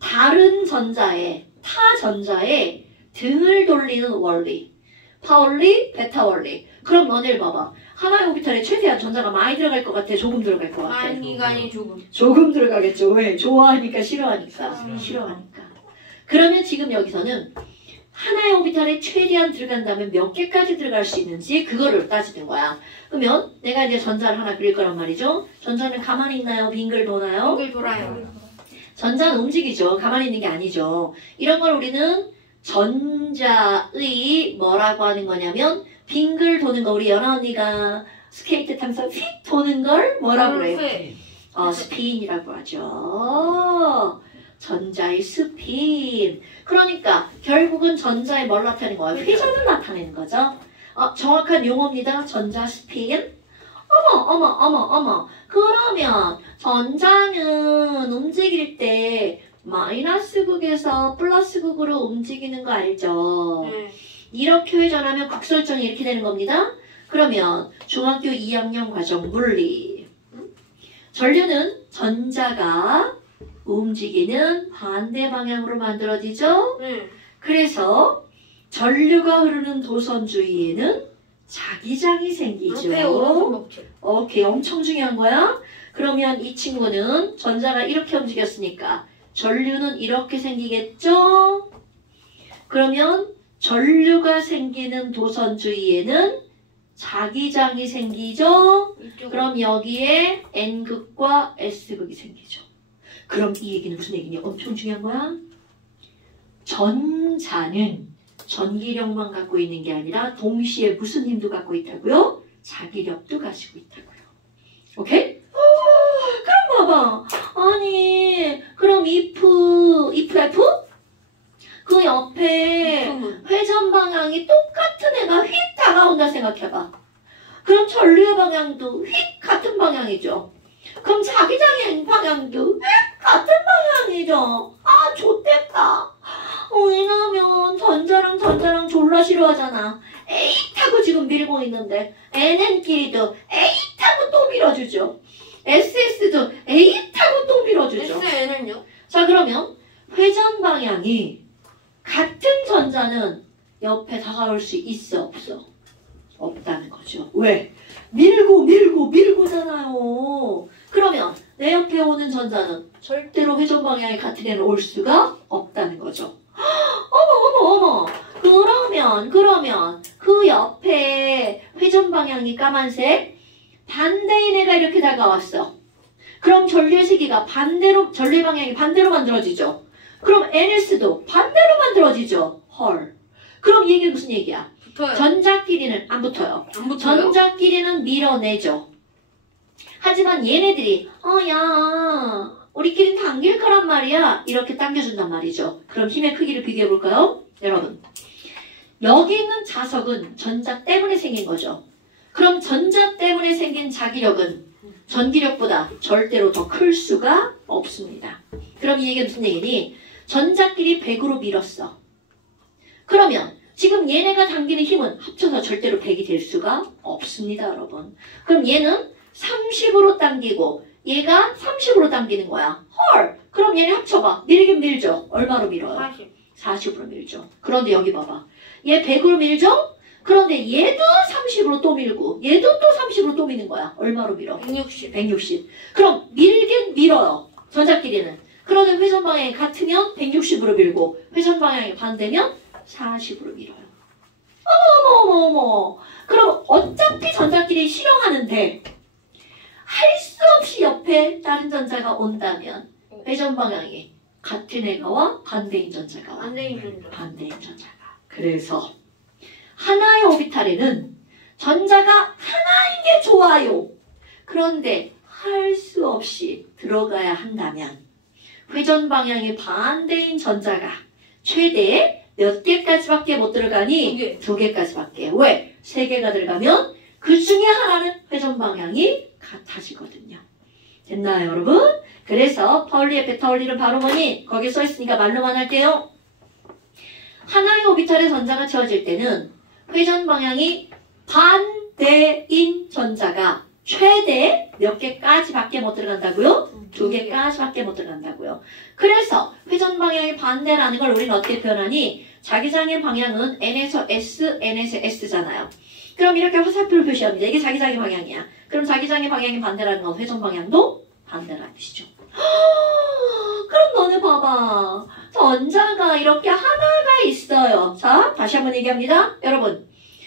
다른 전자에 타 전자에 등을 돌리는 원리 파울리, 베타 원리. 그럼 너네를 봐봐. 하나의 오비탈에 최대한 전자가 많이 들어갈 것 같아? 조금 들어갈 것 같아? 많이 조금. 조금 들어가겠죠. 왜? 좋아하니까 싫어하니까. 싫어하니까. 그러면 지금 여기서는 하나의 오비탈에 최대한 들어간다면 몇 개까지 들어갈 수 있는지 그거를 따지는 거야. 그러면 내가 이제 전자를 하나 그릴 거란 말이죠. 전자는 가만히 있나요? 빙글 도나요? 빙글 돌아요. 전자는 움직이죠. 가만히 있는 게 아니죠. 이런 걸 우리는 전자의 뭐라고 하는 거냐면 빙글 도는 거 우리 연아 언니가 스케이트 타면서 휙 도는 걸 뭐라고 그래요? 스핀이라고 하죠. 전자의 스핀. 그러니까 결국은 전자의 뭘 나타내는 거예요? 회전을 나타내는 거죠. 정확한 용어입니다. 전자 스핀. 어머. 그러면 전자는 움직일 때 마이너스 극에서 플러스 극으로 움직이는 거 알죠? 네. 이렇게 회전하면 극설정이 이렇게 되는 겁니다. 그러면 중학교 2학년 과정 물리. 전류는 전자가 움직이는 반대 방향으로 만들어지죠? 네. 그래서 전류가 흐르는 도선 주위에는 자기장이 생기죠. 앞에 오른손 먹죠. 오케이, 엄청 중요한 거야. 그러면 이 친구는 전자가 이렇게 움직였으니까 전류는 이렇게 생기겠죠? 그러면 전류가 생기는 도선 주위에는 자기장이 생기죠? 이쪽으로. 그럼 여기에 N극과 S극이 생기죠. 그럼 이 얘기는 무슨 얘기냐? 엄청 중요한 거야. 전자는 전기력만 갖고 있는 게 아니라 동시에 무슨 힘도 갖고 있다고요? 자기력도 가지고 있다고요. 오케이? 그럼 봐봐. 아니, 그럼 if F? 그 옆에 회전 방향이 똑같은 애가 휙 다가온다 생각해봐. 그럼 전류의 방향도 휙 같은 방향이죠. 그럼 자기장의 방향도 휙 같은 방향이죠. 아, 좋댔다. 왜냐면 전자랑 졸라 싫어하잖아. 에잇하고 지금 밀고 있는데 NN끼리도 에잇하고 또 밀어주죠. SS도 에잇하고 또 밀어주죠. SN은요? 자, 그러면 회전 방향이 같은 전자는 옆에 다가올 수 있어 없어? 없다는 거죠. 왜? 밀고잖아요. 그러면 내 옆에 오는 전자는 절대로 회전 방향이 같은 애는 올 수가 없다는 거죠. 어머. 그러면 그 옆에 회전 방향이 까만색 반대인 애가 이렇게 다가왔어. 그럼 전류의 세기가 전류의 방향이 반대로 만들어지죠. 그럼 NS도 반대로 만들어지죠. 헐. 그럼 이게 무슨 얘기야? 붙어요. 전자끼리는 안 붙어요. 안 붙어요? 전자끼리는 밀어내죠. 하지만 얘네들이 야 우리끼리는 당길 거란 말이야. 이렇게 당겨준단 말이죠. 그럼 힘의 크기를 비교해 볼까요? 여러분. 여기 있는 자석은 전자 때문에 생긴 거죠. 그럼 전자 때문에 생긴 자기력은 전기력보다 절대로 더 클 수가 없습니다. 그럼 이 얘기가 무슨 얘기니? 전자끼리 100으로 밀었어. 그러면 지금 얘네가 당기는 힘은 합쳐서 절대로 100이 될 수가 없습니다, 여러분. 그럼 얘는 30으로 당기고 얘가 30으로 당기는 거야. 헐! 그럼 얘네 합쳐봐. 밀긴 밀죠. 얼마로 밀어요? 40으로 밀죠. 그런데 여기 봐봐. 얘 100으로 밀죠? 그런데 얘도 30으로 또 밀고 얘도 또 30으로 또 미는 거야. 얼마로 밀어? 160. 그럼 밀긴 밀어요. 전자끼리는. 그런데 회전 방향이 같으면 160으로 밀고 회전 방향이 반대면 40으로 밀어요. 어머. 그럼 어차피 전자끼리 실험하는데 할 수 없이 옆에 다른 전자가 온다면 회전 방향이 같은 애가와 반대인 전자가 와. 반대인 전자가. 그래서 하나의 오비탈에는 전자가 하나인 게 좋아요. 그런데 할 수 없이 들어가야 한다면 회전 방향이 반대인 전자가 최대 몇 개까지밖에 못 들어가니? 2개까지밖에. 왜? 3개가 들어가면 그 중에 하나는 회전 방향이 같아지거든요. 됐나요, 여러분? 그래서 파울리의 베타 원리는 바로 뭐니? 거기 써 있으니까 말로만 할게요. 하나의 오비탈에 전자가 채워질 때는 회전 방향이 반대인 전자가 최대 몇 개까지밖에 못 들어간다고요? 2개까지밖에 못 들어간다고요. 그래서 회전 방향이 반대라는 걸 우리는 어떻게 표현하니? 자기장의 방향은 N에서 S, N에서 S잖아요. 그럼 이렇게 화살표를 표시합니다. 이게 자기장의 방향이야. 그럼 자기장의 방향이 반대라는 건 회전 방향도 반대라는 뜻이죠. 그럼 너네 봐봐. 전자가 이렇게 하나가 있어요. 자, 다시 한번 얘기합니다. 여러분,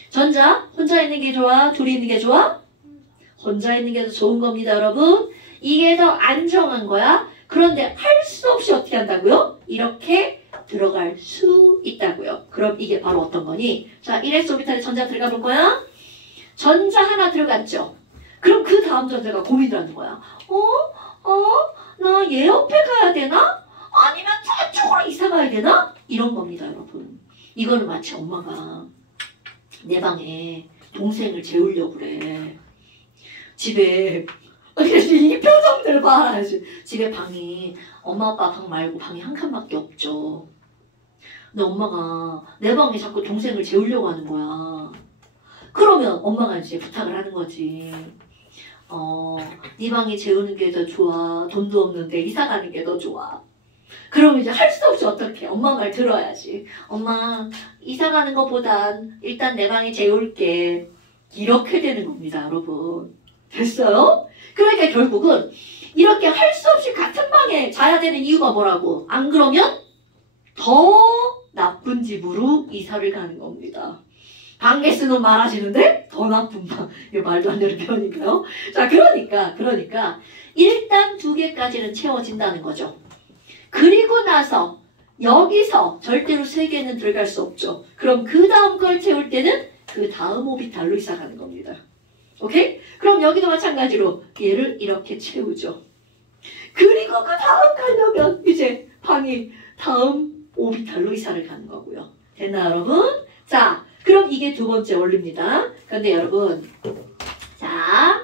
전자 혼자 있는 게 좋아? 둘이 있는 게 좋아? 혼자 있는 게 더 좋은 겁니다, 여러분. 이게 더 안정한 거야. 그런데 할 수 없이 어떻게 한다고요? 이렇게 들어갈 수 있다고요. 그럼 이게 바로 어떤 거니? 자, 1s 오비탈에 전자 들어가 볼 거야. 전자 하나 들어갔죠. 그럼 그 다음 전자가 고민을 하는 거야. 나 얘 옆에 가야 되나? 아니면 저쪽으로 이사 가야 되나? 이런 겁니다, 여러분. 이거는 마치 엄마가 내 방에 동생을 재우려고 그래. 집에 이 표정들 봐. 집에 방이 엄마 아빠 방 말고 방이 한 칸밖에 없죠. 근데 엄마가 내 방에 자꾸 동생을 재우려고 하는 거야. 그러면 엄마가 이제 부탁을 하는 거지. 네 방에 재우는 게 더 좋아. 돈도 없는데 이사 가는 게 더 좋아. 그럼 이제 할 수 없이 어떻게 엄마 말 들어야지. 엄마 이사 가는 것보단 일단 내 방에 재울게. 이렇게 되는 겁니다, 여러분. 됐어요? 그러니까 결국은 이렇게 할 수 없이 같은 방에 자야 되는 이유가 뭐라고? 안 그러면 더 나쁜 집으로 이사를 가는 겁니다. 방 개수는 많아지는데 더 나쁜 방. 이거 말도 안 되는 표현이니까요. 자, 그러니까 일단 2개까지는 채워진다는 거죠. 그리고 나서 여기서 절대로 3개는 들어갈 수 없죠. 그럼 그 다음 걸 채울 때는 그 다음 오비탈로 이사 가는 겁니다. 오케이? 그럼 여기도 마찬가지로 얘를 이렇게 채우죠. 그리고 그 다음 가려면 이제 방이 다음 오비탈로 이사를 가는 거고요. 됐나 여러분? 자, 그럼 이게 2번째 원리입니다. 그런데 여러분, 자,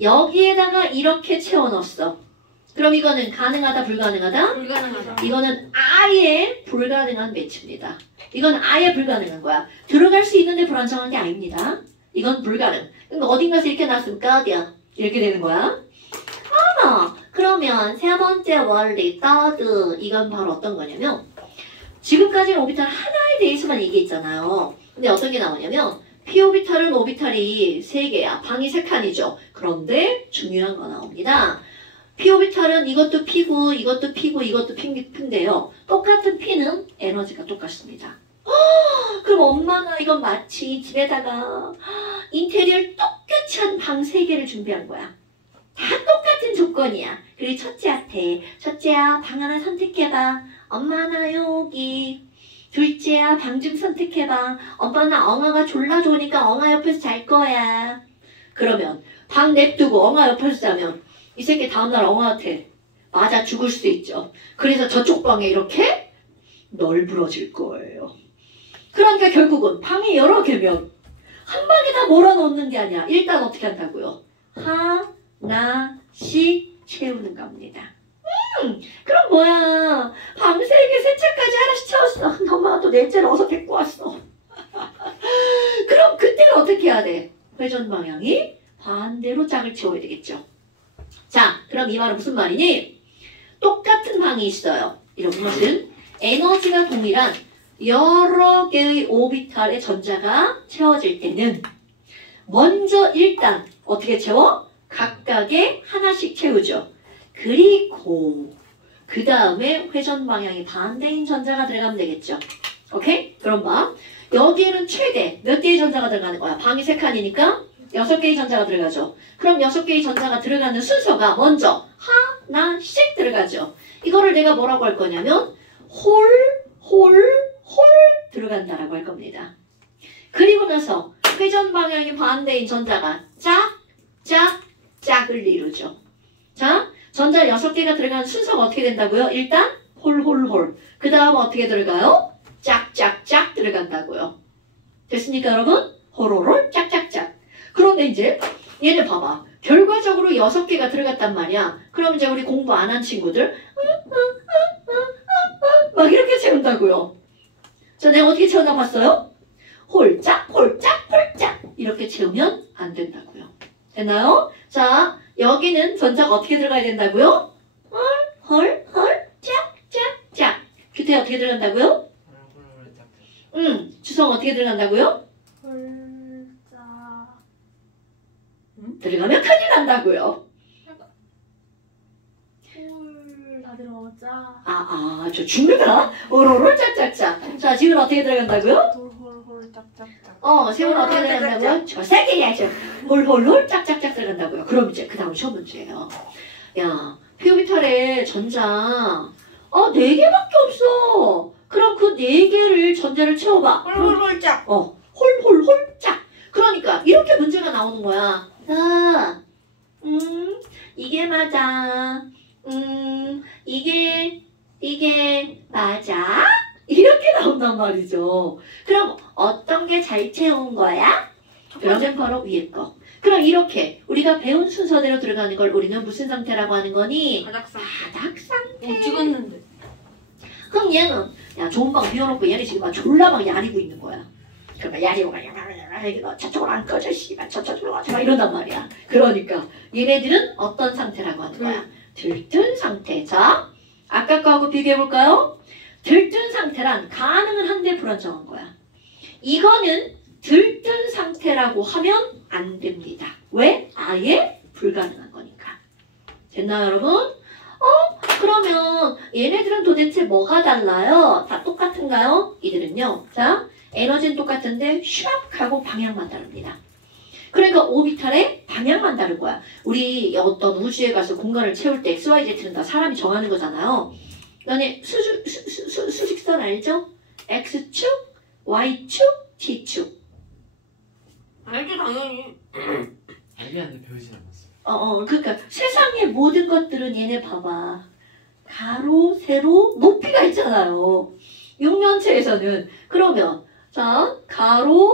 여기에다가 이렇게 채워 넣었어. 그럼 이거는 가능하다, 불가능하다? 불가능하다. 이거는 아예 불가능한 매치입니다. 이건 아예 불가능한 거야. 들어갈 수 있는데 불안정한 게 아닙니다. 이건 불가능. 그러니까 어딘가서 이렇게 나왔으면 어디야? 이렇게 되는 거야. 그러면 3번째 원리, 떠드. 이건 바로 어떤 거냐면 지금까지는 오비탈 하나에 대해서만 얘기했잖아요. 근데 어떤 게 나오냐면 P오비탈은 오비탈이 3개야. 방이 3칸이죠. 그런데 중요한 거 나옵니다. P오비탈은 이것도 P고 이것도 P고 이것도 P인데요. 똑같은 P는 에너지가 똑같습니다. 그럼 엄마가 이건 마치 집에다가 인테리어를 똑같이 한 방 3개를 준비한 거야. 다 똑같은 조건이야. 그리고 첫째한테 첫째야 방 하나 선택해봐. 엄마 나 여기. 둘째야 방 좀 선택해봐. 엄마 나 엉아가 졸라 좋으니까 엉아 옆에서 잘 거야. 그러면 방 냅두고 엉아 옆에서 자면 이 새끼 다음날 엉아한테 맞아 죽을 수도 있죠. 그래서 저쪽 방에 이렇게 널브러질 거예요. 그러니까 결국은 방이 여러 개면 한 방에 다 몰아넣는 게 아니야. 일단 어떻게 한다고요? 하나씩 채우는 겁니다. 그럼 뭐야? 방 3개, 3채까지 하나씩 채웠어. 엄마가 또 넷째를 어서 데리고 왔어. 그럼 그때는 어떻게 해야 돼? 회전 방향이 반대로 짝을 채워야 되겠죠. 자, 그럼 이 말은 무슨 말이니? 똑같은 방이 있어요. 이런 것은 에너지가 동일한 여러 개의 오비탈의 전자가 채워질 때는 먼저 일단 어떻게 채워? 각각의 하나씩 채우죠. 그리고 그 다음에 회전 방향이 반대인 전자가 들어가면 되겠죠. 오케이? 그럼 봐. 여기에는 최대 몇 개의 전자가 들어가는 거야? 방이 3칸이니까 6개의 전자가 들어가죠. 그럼 6개의 전자가 들어가는 순서가 먼저 하나씩 들어가죠. 이거를 내가 뭐라고 할 거냐면 홀 들어간다라고 할 겁니다. 그리고 나서 회전 방향이 반대인 전자가 짝을 이루죠. 자, 전자 6개가 들어가는 순서가 어떻게 된다고요? 일단 홀. 그 다음 어떻게 들어가요? 짝짝짝 들어간다고요. 됐습니까 여러분? 홀 짝짝짝. 그런데 이제 얘네 봐봐. 결과적으로 6개가 들어갔단 말이야. 그럼 이제 우리 공부 안 한 친구들 막 이렇게 채운다고요. 자, 내가 어떻게 채웠나 봤어요? 홀짝 이렇게 채우면 안 된다고요. 됐나요? 자, 여기는 전자가 어떻게 들어가야 된다고요? 홀 짝짝짝. 규태 어떻게 들어간다고요? 주성 어떻게 들어간다고요? 홀자. 들어가면 큰일 난다고요. 홀 다 들어가자. 저 죽는다. 오로로 짝짝짝. 자, 지금 어떻게 들어간다고요? 홀 짝짝짝. 세훈 어떻게 들어간다고요? 저 세게 해야죠. 홀 짝짝짝 들어간다고요. 그럼 이제 그 다음 시험 문제예요. 야, p 오비탈에 전자 4개밖에 없어. 그럼 그 4개를 전자를 채워봐. 홀홀홀짝. 홀홀홀짝. 그러니까 이렇게 문제가 나오는 거야. 자, 이게 맞아. 이게 맞아. 이렇게 나온단 말이죠. 그럼 어떤 게 잘 채운 거야? 그러면 바로 위에 거. 그럼 이렇게 우리가 배운 순서대로 들어가는 걸 우리는 무슨 상태라고 하는 거니? 바닥상. 바닥 상태. 찍었는데. 그럼 얘는 야 좋은 방 비워놓고 얘네 지금 막 졸라 막 야리고 있는 거야. 그러면 야리고 막 너 저쪽으로 안 꺼져 씨발 저쪽으로 가자 이런단 말이야. 그러니까 얘네들은 어떤 상태라고 하는 거야? 들뜬 상태. 자, 아까 거하고 비교해볼까요? 들뜬 상태란 가능은 한데 불안정한 거야. 이거는 들뜬 상태라고 하면 안 됩니다. 왜? 아예 불가능한 거니까. 됐나요, 여러분? 그러면 얘네들은 도대체 뭐가 달라요? 다 똑같은가요? 이들은요. 자, 에너지는 똑같은데 슉 하고 방향만 다릅니다. 그러니까 오비탈의 방향만 다른 거야. 우리 어떤 우주에 가서 공간을 채울 때 XYZ는 다 사람이 정하는 거잖아요. 너네 수직선 알죠? X축, Y축, T축. 알죠, 당연히. 알게 안돼 배우진 않았어요. 그러니까 세상의 모든 것들은 얘네 봐봐. 가로, 세로, 높이가 있잖아요. 육면체에서는. 그러면 자, 가로,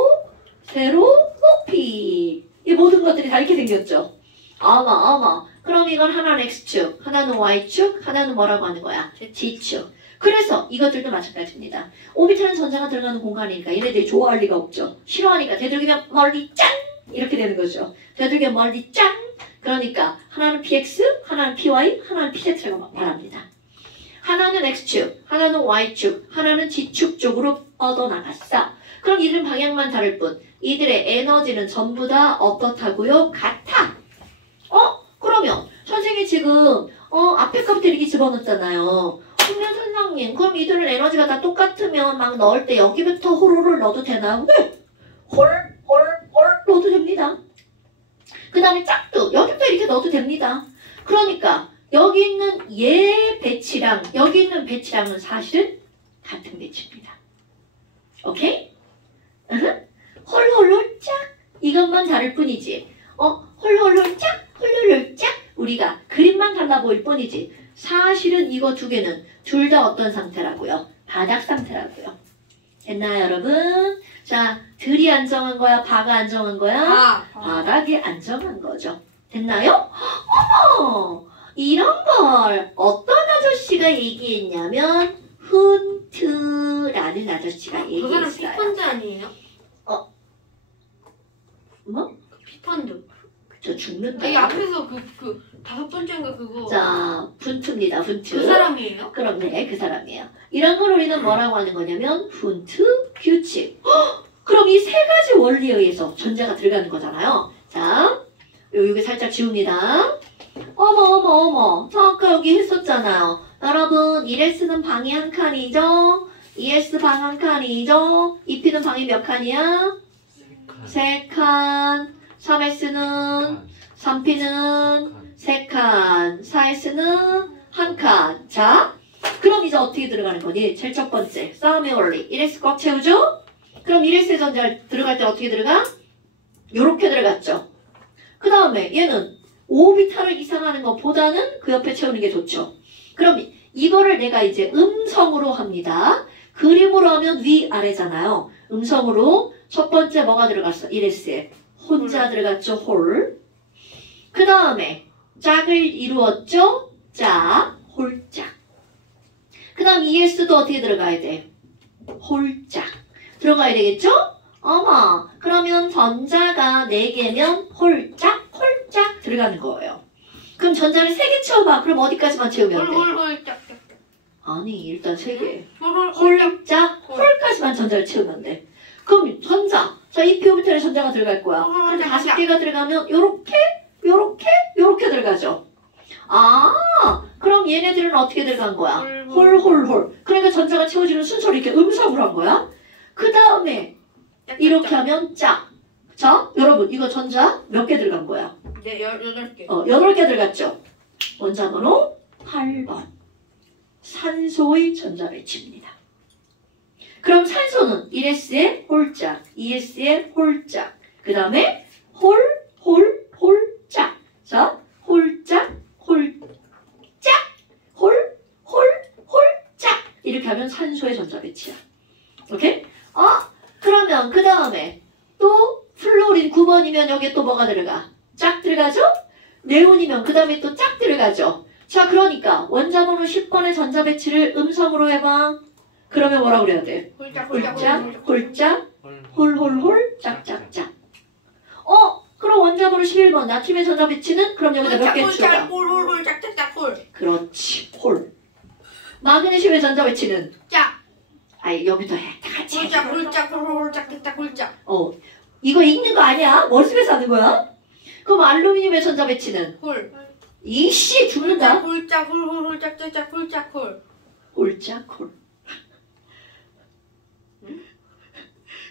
세로, 높이. 이 모든 것들이 다 이렇게 생겼죠. 아마. 그럼 이건 하나는 X축, 하나는 Y축, 하나는 뭐라고 하는 거야? Z축. 그래서 이것들도 마찬가지입니다. 오비탈은 전자가 들어가는 공간이니까 얘네들이 좋아할 리가 없죠. 싫어하니까 되도록이면 멀리 짠! 이렇게 되는 거죠. 되도록이면 멀리 짠! 그러니까 하나는 PX, 하나는 PY, 하나는 PZ라고 말합니다. 하나는 X축, 하나는 Y축, 하나는 Z축 쪽으로 뻗어나갔어. 그럼 이들은 방향만 다를 뿐 이들의 에너지는 전부 다 어떻다고요? 같아. 그러면 선생님이 지금 앞에 거부터 이렇게 집어넣었잖아요. 그러면 선생님 그럼 이들은 에너지가 다 똑같으면 막 넣을 때 여기부터 호로를 넣어도 되나? 네. 홀 넣어도 됩니다. 그 다음에 짝도 여기부터 이렇게 넣어도 됩니다. 그러니까 여기 있는 얘 배치랑 여기 있는 배치랑은 사실은 같은 배치입니다. 오케이? 홀홀홀짝 이것만 다를 뿐이지. 홀홀홀짝 홀홀홀짝 우리가 그림만 달라 보일 뿐이지 사실은 이거 두 개는 둘 다 어떤 상태라고요? 바닥 상태라고요. 됐나요, 여러분? 자, 들이 안정한 거야? 바가 안정한 거야? 바닥이 안정한 거죠. 됐나요? 어머! 이런 걸 어떤 아저씨가 얘기했냐면 훈트라는 아저씨가 그 사람 얘기했어요. 피펀드 아니에요? 뭐? 피펀드. 저 죽는다. 이 앞에서 그 5번째인가 그거. 자, 훈트입니다. 훈트. 그 사람이에요? 그럼 네, 그 사람이에요. 이런 걸 우리는 뭐라고 하는 거냐면 훈트 규칙. 그럼 이 세 가지 원리에 의해서 전자가 들어가는 거잖아요. 자, 여기 살짝 지웁니다. 어머. 저 아까 여기 했었잖아요. 여러분, 1S는 방이 한 칸이죠? 2S 방 한 칸이죠? 2P는 방이 몇 칸이야? 3칸. 3S는 3P는 3칸. 4S는 1칸. 자, 그럼 이제 어떻게 들어가는 거니? 제일 첫 번째, 싸움의 원리. 1S 꽉 채우죠? 그럼 1S의 전자 들어갈 때 어떻게 들어가? 요렇게 들어갔죠. 그 다음에 얘는 오비탈을 이상하는 것보다는 그 옆에 채우는 게 좋죠. 그럼 이거를 내가 이제 음성으로 합니다. 그림으로 하면 위아래잖아요. 음성으로 첫 번째 뭐가 들어갔어? 1S에 혼자 들어갔죠. 홀. 그 다음에 짝을 이루었죠. 짝, 홀짝. 그 다음 2S도 어떻게 들어가야 돼? 홀짝. 들어가야 되겠죠? 어머, 그러면 전자가 4개면 홀짝 들어가는 거예요. 그럼 전자를 3개 채워봐. 그럼 어디까지만 채우면 돼? 홀홀홀짝. 아니, 일단 3개. 홀홀홀짝. 홀짝, 홀까지만 전자를 채우면 돼. 그럼 전자. 자, 이 P-오비탈에 전자가 들어갈 거야. 그럼 5개가 들어가면 요렇게 들어가죠. 아, 그럼 얘네들은 어떻게 들어간 거야? 홀. 그러니까 전자가 채워지는 순서를 이렇게 음성으로 한 거야. 그 다음에 이렇게 하면 짝. 자, 여러분, 이거 전자 몇 개 들어간 거야? 네, 8개. 8개 들어갔죠. 원자 번호 8번. 산소의 전자배치입니다. 그럼 산소는 1s에 홀짝, 2s에 홀짝, 그 다음에 홀짝. 자, 홀짝, 홀짝. 이렇게 하면 산소의 전자배치야. 오케이? 그러면 그 다음에 또 플로린 9번이면 여기에 또 뭐가 들어가? 짝 들어가죠? 네온이면 그 다음에 또 짝 들어가죠? 자, 그러니까 원자번호 10번의 전자배치를 음성으로 해봐. 그러면 뭐라고 그래야 돼? 홀짝, 홀, 짝짝짝. 그럼 원자번호 11번 나트륨의 전자배치는 그럼 여기다 몇 개 추가? 홀 짝짝짝 홀. 그렇지, 홀. 마그네슘의 전자배치는? 짝. 아이, 여기도 해. 다 같이 해. 홀짝 홀 짝짝짝 홀짝. 이거 읽는 거 아니야? 머릿속에서 하는 거야? 그럼 알루미늄의 전자배치는? 홀. 이씨 죽는다. 홀짝 홀 짝짝짝 홀짝 홀. 홀짝 홀.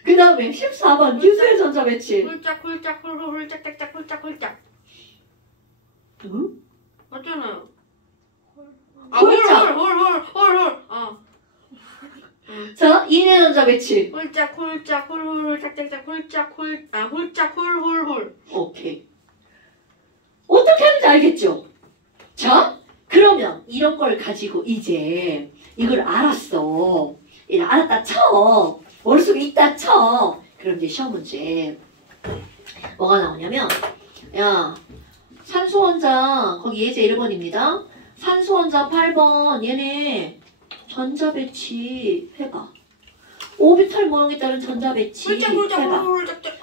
그 다음에 14번 유수의 전자배치. 홀짝 홀 짝짝짝 홀짝. 응? 맞잖아요. 홀짝. 홀. 자, 인의 전자배치. 홀짝 홀 짝짝짝 홀짝 홀. 오케이. 어떻게 하는지 알겠죠? 자, 그러면 이런 걸 가지고 이제 이걸 알았어. 알았다 쳐. 머릿속에 있다 쳐. 그럼 이제 시험 문제 뭐가 나오냐면, 야, 산소원자 거기 예제 1번입니다. 산소원자 8번 얘네 전자배치 해봐. 오비탈 모형에 따른 전자배치 해봐.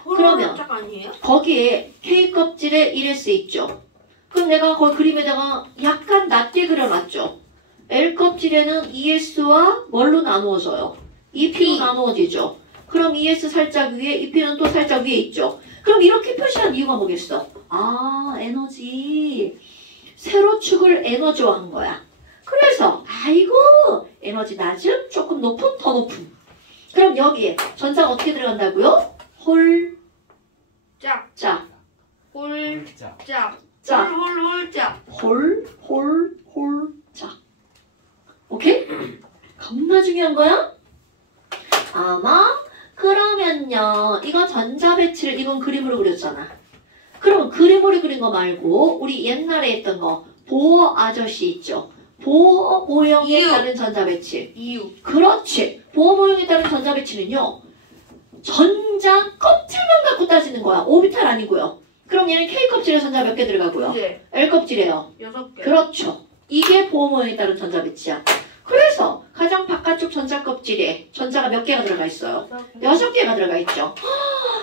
그러면 아니에요? 거기에 K 껍질에 1s 있죠. 그럼 내가 거기 그림에다가 약간 낮게 그려놨죠. L 껍질에는 ES와 뭘로 나누어져요? EP로 나누어지죠. 그럼 ES 살짝 위에, EP는 또 살짝 위에 있죠. 그럼 이렇게 표시한 이유가 뭐겠어? 에너지. 세로축을 에너지화 한 거야. 그래서 아이고 에너지 낮음, 조금 높음, 더 높음. 그럼 여기에 전자가 어떻게 들어간다고요? 홀짝. 홀짝. 오케이? 겁나 중요한 거야? 아마 그러면요 이거 전자배치를 이건 그림으로 그렸잖아. 그러면 그림으로 그린 거 말고 우리 옛날에 했던 거 보어 아저씨 있죠. 보어 모형에 따른 전자배치. 이유. 그렇지. 보어 모형에 따른 전자배치는요 전자 껍질만 갖고 따지는 거야. 오비탈 아니고요. 그럼 얘는 K 껍질에 전자 몇 개 들어가고요? 네. L 껍질에요. 6개. 그렇죠. 이게 보어 모형에 따른 전자배치야. 그래서 가장 바깥쪽 전자 껍질에 전자가 몇 개가 들어가 있어요? 6개가 들어가 있죠.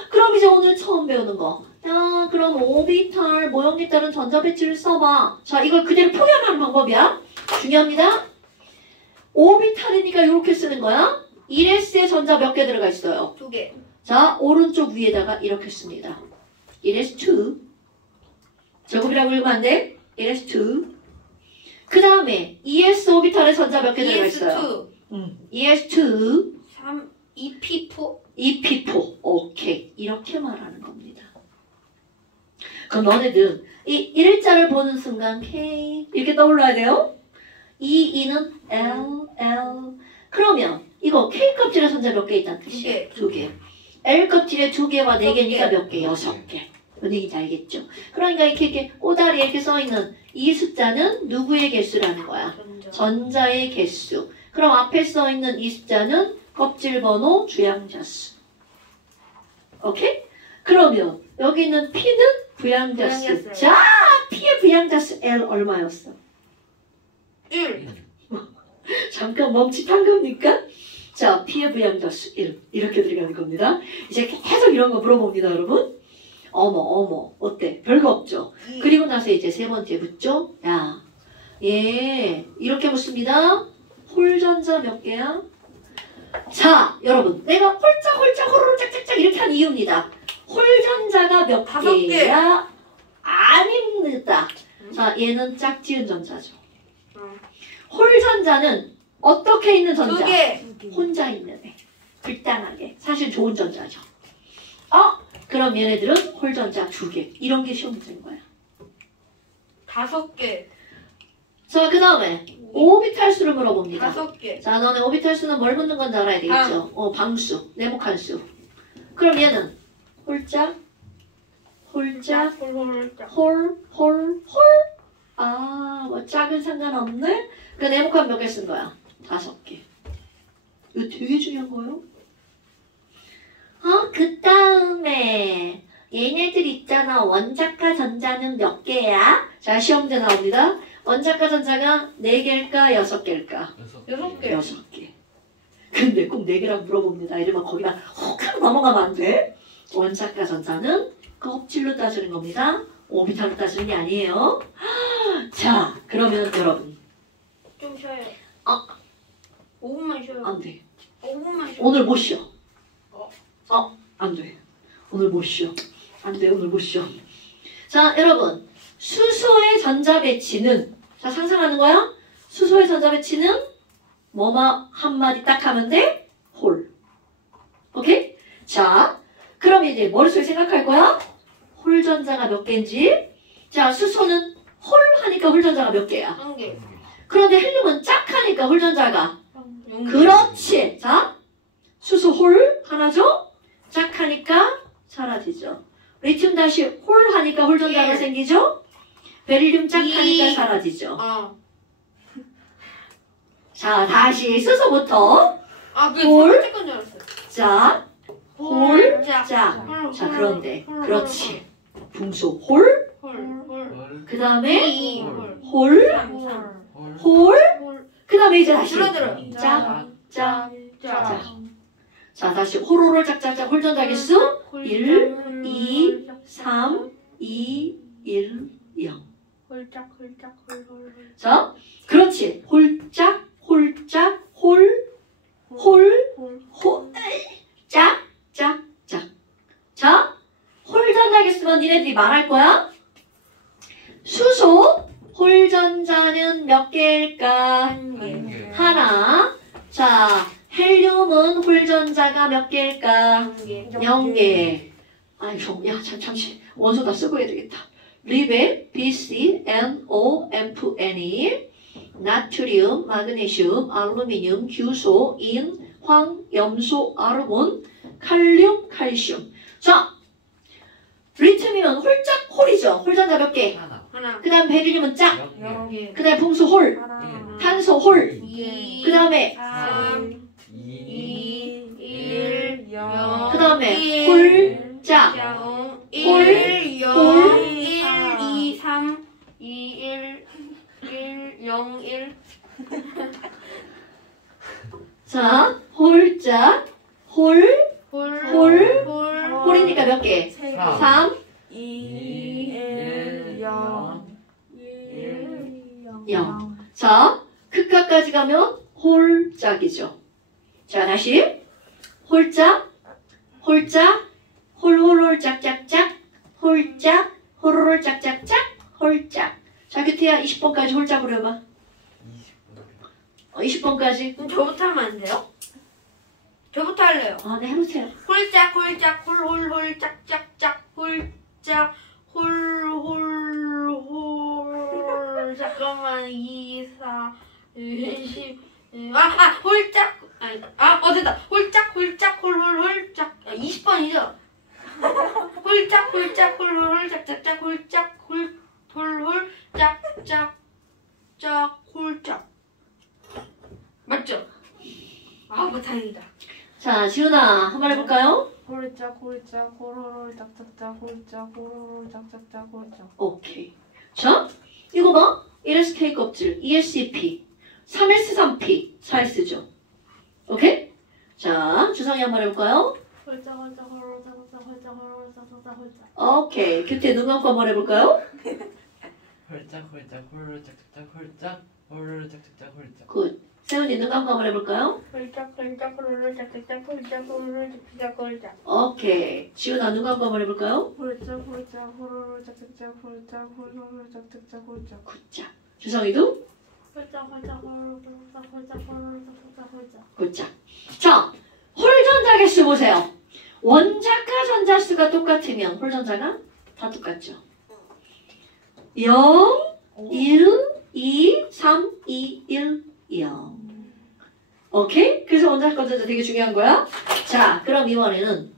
그럼 이제 오늘 처음 배우는 거. 야, 그럼 오비탈 모형에 따른 전자배치를 써봐. 자, 이걸 그대로 표현하는 방법이야. 중요합니다. 오비탈이니까 이렇게 쓰는 거야. 1s에 전자 몇 개 들어가 있어요? 2개. 자, 오른쪽 위에다가 이렇게 씁니다. 1s2. 제곱이라고 읽으면 안 돼? 1s2. 그 다음에 ES 오비탈에 전자 몇 개 들어가 있어요? ES2. 2p4. 2p4. 오케이. 이렇게 말하는 겁니다. 그럼 너네들 이 1자를 보는 순간 K 이렇게 떠올라야 돼요. 이 2는 L. 그러면 이거 K 껍질에 전자 몇 개 있다는 뜻이에요? 2개. L 껍질에 2개와 4개니까 몇 개? 6개. 뭔 얘기인지 알겠죠? 그러니까 이렇게 꼬다리에 이렇게 써있는 이 숫자는 누구의 개수라는 거야? 전자의 개수. 그럼 앞에 써있는 이 숫자는 껍질 번호 주양자수. 오케이? 그러면 여기 있는 P는 부양자수. 부양자수. 자, P의 부양자수 L 얼마였어? 1. 잠깐 멈칫한 겁니까? 자, P의 부양자수 1. 이렇게 들어가는 겁니다. 이제 계속 이런 거 물어봅니다, 여러분. 어머, 어때? 별거 없죠? 그리고 나서 이제 세 번째 묻죠? 야, 이렇게 묻습니다. 홀전자 몇 개야? 자, 여러분, 내가 홀짝, 호로로 짝짝짝 이렇게 한 이유입니다. 홀전자가 몇 5개. 개야? 아닙니다. 자, 얘는 짝지은 전자죠. 홀전자는 어떻게 있는 전자? 2개. 혼자 있는 애. 불당하게. 사실 좋은 전자죠. 그럼 얘네들은 홀전자 2개. 이런 게 시험 문제인 거야. 5개. 자, 그 다음에 오비탈 수를 물어봅니다. 5개. 자, 너네 오비탈 수는 뭘 묻는 건지 알아야 되겠죠? 방수, 네모칸 수. 그럼 얘는 홀짝, 홀짝, 홀홀짝. 홀. 아, 뭐 짝은 상관없네? 그 네모칸 몇 개 쓴 거야? 5개. 이거 되게 중요한 거예요. 그 다음에 얘네들 있잖아. 원자과 전자는 몇 개야? 자, 시험대 나옵니다. 원자과 전자가 4개일까? 6개일까? 6개. 6개. 근데 꼭 4개라고 물어봅니다. 이러면 거기만 혹 하고 넘어가면 안 돼. 원자과 전자는 껍질로 따지는 겁니다. 오비탈로 따지는 게 아니에요. 자, 그러면 여러분. 좀 쉬어요. 5분만 쉬어요. 안 돼. 5분만 쉬어요. 오늘 못 쉬어. 안 돼. 오늘 못 쉬어. 안 돼. 오늘 못 쉬어. 자, 여러분. 수소의 전자 배치는, 자, 상상하는 거야? 수소의 전자 배치는 뭐만 한마디 딱 하면 돼? 홀. 오케이? 자, 그럼 이제 머릿속에 생각할 거야? 홀 전자가 몇 개인지. 자, 수소는 홀 하니까 홀 전자가 몇 개야? 1개. 그런데 헬륨은 짝 하니까 홀 전자가. 그렇지. 자, 수소 홀 하나죠? 짝 하니까 사라지죠. 리튬 다시 홀 하니까 홀 전자가 일. 생기죠? 베릴륨 짝 이. 하니까 사라지죠. 아. 자, 다시 수소부터. 그게 홀. 두 번째 건줄 알았어요. 자, 홀, 짝. 짝. 홀, 자, 홀, 그런데. 홀, 그렇지. 붕소 홀. 홀. 그 다음에 이. 홀. 홀. 3. 홀. 홀. 그 다음에 이제 다시. 줄어들어요. 짝, 짝. 짝. 자, 다시 홀홀홀 짝짝짝 홀 전자 개수. 1, 2, 3, 2, 1, 0. 홀짝 홀짝 홀홀. 자, 그렇지. 홀짝, 홀짝, 홀, 홀, 홀, 짝, 짝, 짝. 자, 홀 전자 개수만 니네들이 말할 거야. 수소 홀 전자는 몇 개일까? 하나. 자, 헬륨은 홀 전자가 몇 개일까? 0개. 아이고, 야, 잠시 원소 다 쓰고 해야 되겠다. 리벳, BC, NO, Fne, 나트륨, 마그네슘, 알루미늄, 규소, 인, 황, 염소, 아르곤, 칼륨, 칼슘. 자, 리튬이면 홀짝 홀이죠. 홀전자 몇 개? 하나. 그 다음 베릴륨은 짝. 0개. 그 다음에 봉수 홀. 탄소 홀. 2. 그 다음에 3. 2. 1. 0. 그 다음에 홀, 짝. 1. 0. 홀. 1. 2. 3. 2. 1. 1. 0. 1. 자, 홀짝, 홀, 홀. 홀. 홀. 홀이니까 몇 개? 3, 1. 0. 0. 자, 극각까지 가면 홀짝이죠. 자, 다시. 홀짝, 홀짝, 홀홀홀 짝짝짝, 홀짝, 홀홀홀 짝짝짝, 홀짝. 자, 규태야 20번까지 홀짝으로 해봐. 20번까지. 그럼 저부터 하면 안 돼요? 저부터 할래요. 네, 해보세요. 홀짝 홀짝 홀홀홀 짝짝짝 홀짝 홀홀홀 잠깐만 2, 4, 10 홀짝 됐다. 홀짝 홀짝 홀홀홀 짝 20번이죠? 홀짝 홀짝 홀홀홀 짝짝짝 홀짝 홀홀홀 짝짝짝 홀짝 맞죠? 다행이다. 자, 지훈아, 한번 해볼까요? 홀짝 홀짝 호로로 짝짝짝 홀짝 호로로 짝짝짝 홀짝. 오케이. 자, 이거 봐. 1s K 껍질, 2sP, 3s3P, 4s죠. 오케이? 자, 주성이 한번 해볼까요? 홀짝 홀짝 호로로 짝짝짝 홀짝 호로로 짝짝짝 홀짝. 오케이. 규태 눈 감고 한번 해볼까요? 홀짝 홀짝 홀로 짝짝짝 홀짝 홀로 짝짝짝 홀짝. 굿. 세훈이 눈 감고 한번 해볼까요? 홀짝 홀짝 호로로 짝짝짝 홀짝 호로로 짝짝짝 홀짝 오케이. 지훈아 눈 감고 한번 해볼까요? 홀짝 홀짝 호로로 짝짝짝 홀짝 호로로 짝짝짝 홀짝. 굿자. 주성이도? 홀짝 홀짝 호로로 짝짝짝 홀짝 호로로 짝짝짝 홀짝. 굿자. 자, 홀전자 개수 보세요. 원자과 전자수가 똑같으면 홀전자가 다 똑같죠. 0, 1, 2, 3, 2, 1, 0. 오케이? 그래서 원자 건전자 되게 중요한 거야. 자, 그럼 이번에는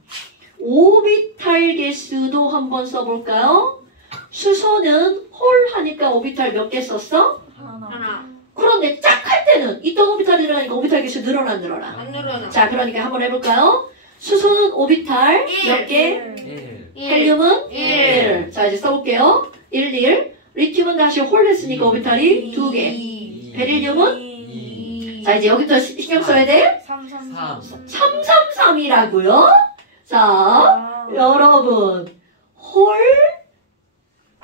오비탈 개수도 한번 써볼까요? 수소는 홀 하니까 오비탈 몇 개 썼어? 하나. 그런데 짝 할 때는 있던 오비탈이 늘어나니까 오비탈 개수 늘어나 안 늘어나? 안 늘어나. 자, 그러니까 한번 해볼까요? 수소는 오비탈 몇 개? 1 헬륨은 1. 자, 이제 써볼게요. 1, 1. 리튬은 다시 홀 했으니까 오비탈이 2개. 베릴륨은? 2 자, 이제 여기부터 신경 써야 돼. 3, 3, 3 333이라고요? 자, 여러분. 홀?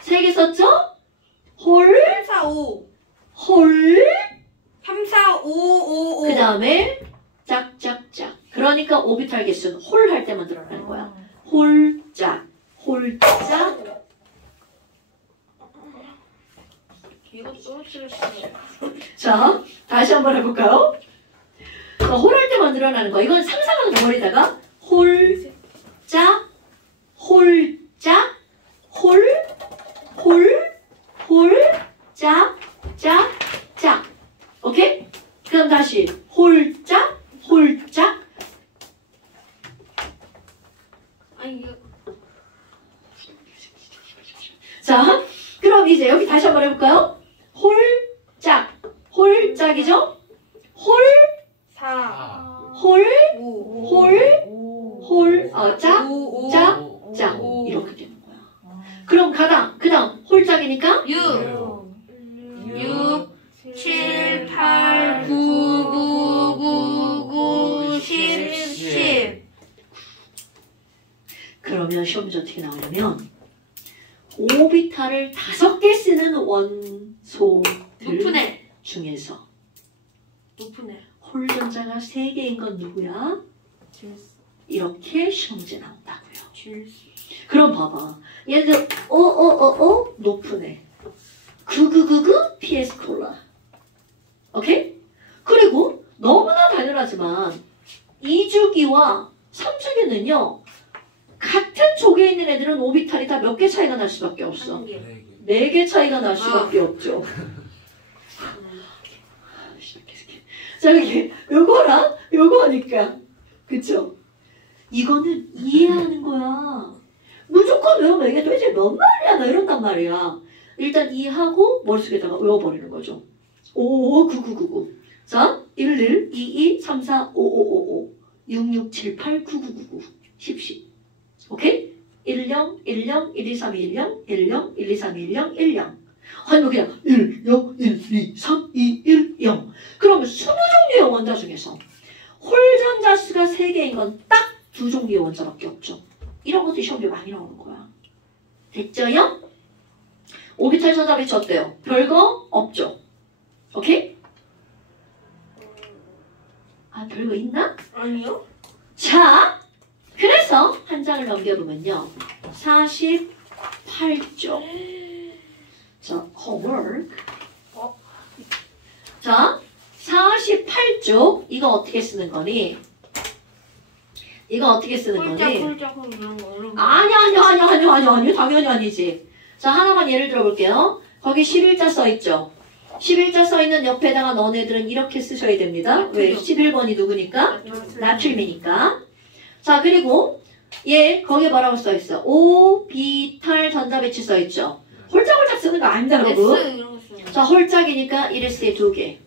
3개 썼죠? 홀? 3, 4, 5. 홀? 3, 4, 5, 5, 5. 그 다음에 짝짝짝. 그러니까 오비탈 개수는 홀 할 때만 늘어나는 거야. 홀짝, 홀짝. 이거 떨어뜨렸어. 자, 다시 한번 해볼까요? 홀 할 때만 늘어나는 거. 이건 상상하는 덩어리다가 홀짝, 홀짝, 홀, 짝, 짝, 짝. 오케이? 그럼 다시 홀짝, 홀짝. 아, 이거. 자, 그럼 이제 여기 다시 한번 해볼까요? 홀짝, 홀짝이죠? 홀, 4, 4 홀, 5. 홀, 짝, 5, 짝, 5 짝. 이렇게 되는 거야. 그럼 그 다음 홀짝이니까 6, 6, 7, 8, 9, 9, 9, 9, 10, 10. 그러면 시험 문제 어떻게 나오냐면 오비탈을 5개 쓰는 원소들 높은 애. 중에서 높은 애. 홀전자가 3개인 건 누구야? 이렇게 시험 문제 나온다고요. 질소. 그럼 봐봐. 얘들 높은 애. PS 콜라. 오케이? 그리고 너무나 당연하지만 2주기와 3주기는요. 같은 족에 있는 애들은 오비탈이 다 몇 개 차이가 날 수밖에 없어. 한 개. 4개 차이가 날 수밖에 없죠. 자, 이게 요거랑 요거니까. 그쵸? 이거는 이해하는 거야. 무조건 외우면 이게 도대체 몇 말이야? 나 이런단 말이야. 일단 이해하고 머릿속에다가 외워버리는 거죠. 559999. 자, 11, 22, 34, 5555, 6678, 9999, 10. 오케이? 10, 10, 123, 10, 10, 123, 10, 10. 아니면 그냥 1, 0, 1, 2, 3, 2, 1, 0. 그러면 20종류의 원자 중에서 홀전자 수가 3개인 건 딱 2종류의 원자밖에 없죠. 이런 것도 시험에 많이 나오는 거야. 됐죠요? 오비탈 전자 배치 어때요? 별거 없죠? 오케이? 아, 별거 있나? 아니요? 자, 그래서 한 장을 넘겨보면요. 48쪽. 자, homework. 자, 48쪽. 이거 어떻게 쓰는 거니? 이거 어떻게 쓰는 거니? 홀짝 이런 거 이런 거. 아니. 당연히 아니지. 자, 하나만 예를 들어볼게요. 거기 11자 써있죠? 11자 써있는 옆에다가 너네들은 이렇게 쓰셔야 됩니다. 왜? 11번이 누구니까? 나트륨이니까. 자, 그리고 얘 거기에 뭐라고 써있어? 오비탈 전자 배치 써있죠? 홀짝홀짝 쓰는 거 아닙니다, 여러분. S 이런 거 쓰는 거. 자, 홀짝이니까 1S에 2개.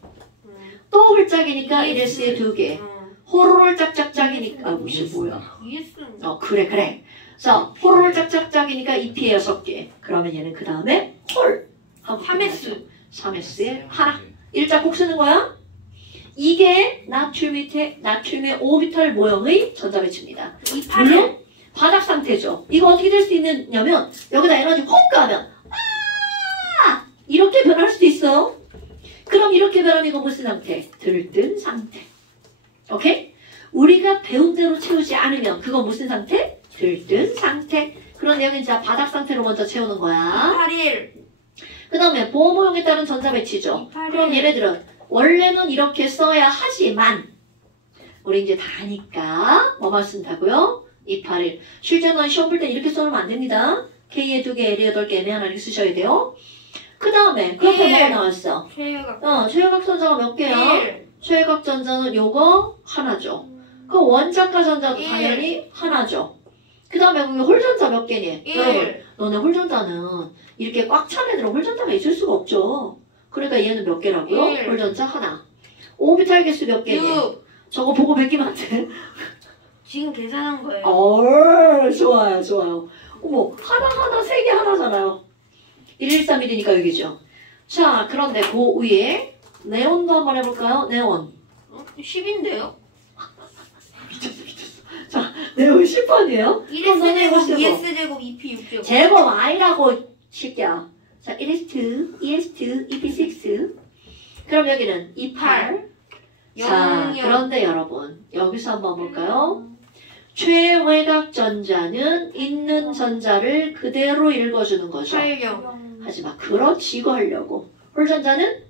또 홀짝이니까 1S에 2개. 호로롤 짝짝짝이니까 무슨 뭐야? ES는 그래. 자, 호로롤 짝짝짝이니까 2P에 6개. 그러면 얘는 그 다음에 홀. 3S. 3S에 하나. 일자 꼭 쓰는 거야. 이게 나트륨의 오비탈 모형의 전자 배치입니다. 이 팔에 물론 바닥 상태죠. 이거 어떻게 될 수 있느냐면 여기다 에너지 콕 가면 이렇게 변할 수도 있어요. 그럼 이렇게 변하면 이거 무슨 상태? 들뜬 상태. 오케이? 우리가 배운 대로 채우지 않으면 그거 무슨 상태? 들뜬 상태. 그런데 여기는 자 바닥 상태로 먼저 채우는 거야. 81. 그 다음에 보호 모형에 따른 전자 배치죠. 281. 그럼 얘네들은 원래는 이렇게 써야 하지만 우리 이제 다 아니까 뭐만 쓴다고요? 281. 실제는 시험 볼 때 이렇게 써놓으면 안 됩니다. K에 2개, L에 8개, N에 하나 이렇게 쓰셔야 돼요. 그 다음에 그 옆에 일. 뭐가 나왔어? 최외각. 최외각선자가 몇 개야? 1. 최외각전자는 요거 하나죠. 그 원자가 전자도 일. 당연히 하나죠. 그 다음에 여기 홀전자 몇 개니? 1. 여러분, 너네 홀전자는 이렇게 꽉 찬 애들은 홀전자가 있을 수가 없죠. 그러니까 얘는 몇 개라고요? 일. 홀전자 하나. 오비탈 개수 몇 개니? 6. 저거 보고 베끼면 안 돼. 지금 계산한 거예요. 좋아요, 좋아요. 어머, 하나, 3개 하나잖아요. 113일이니까 여기죠. 자, 그런데 그 위에 네온도 한번 해볼까요? 네온. 10인데요? 미쳤어. 자, 네온 10번이에요? 1S제곱, 2S제곱, 2P 6제곱. 제곱 아니라고, 새끼야. 자, 1S2, 2S2, EP6. 그럼 여기는 28. 자, 그런데 여러분, 여기서 한번 볼까요? 최외곽전자는 있는 전자를 그대로 읽어주는 거죠. 8경. 하지마. 그렇지, 이거 하려고. 홀전자는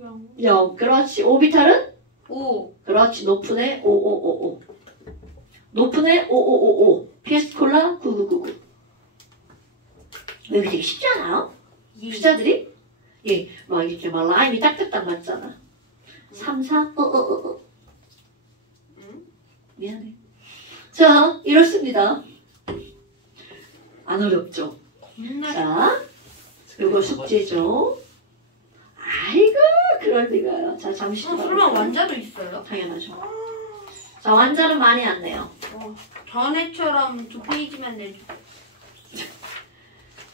0. 0. 그렇지. 오비탈은? 5. 그렇지. 높은 애 5555. 높은 애 5555. 피에스콜라 9999. 왜 되게 쉽지 않아요? 숫자들이? 예, 막 이렇게 막 라인이 딱딱딱 맞잖아. 3, 4, 미안해. 자, 이렇습니다. 안 어렵죠? 맨날 자, 요거 숙제죠. 아이고, 그럴 리가요. 자, 잠시 설마 기다려요. 완자도 있어요? 당연하죠. 자, 완자는 많이 안 내요. 전에처럼 2페이지만 내줘.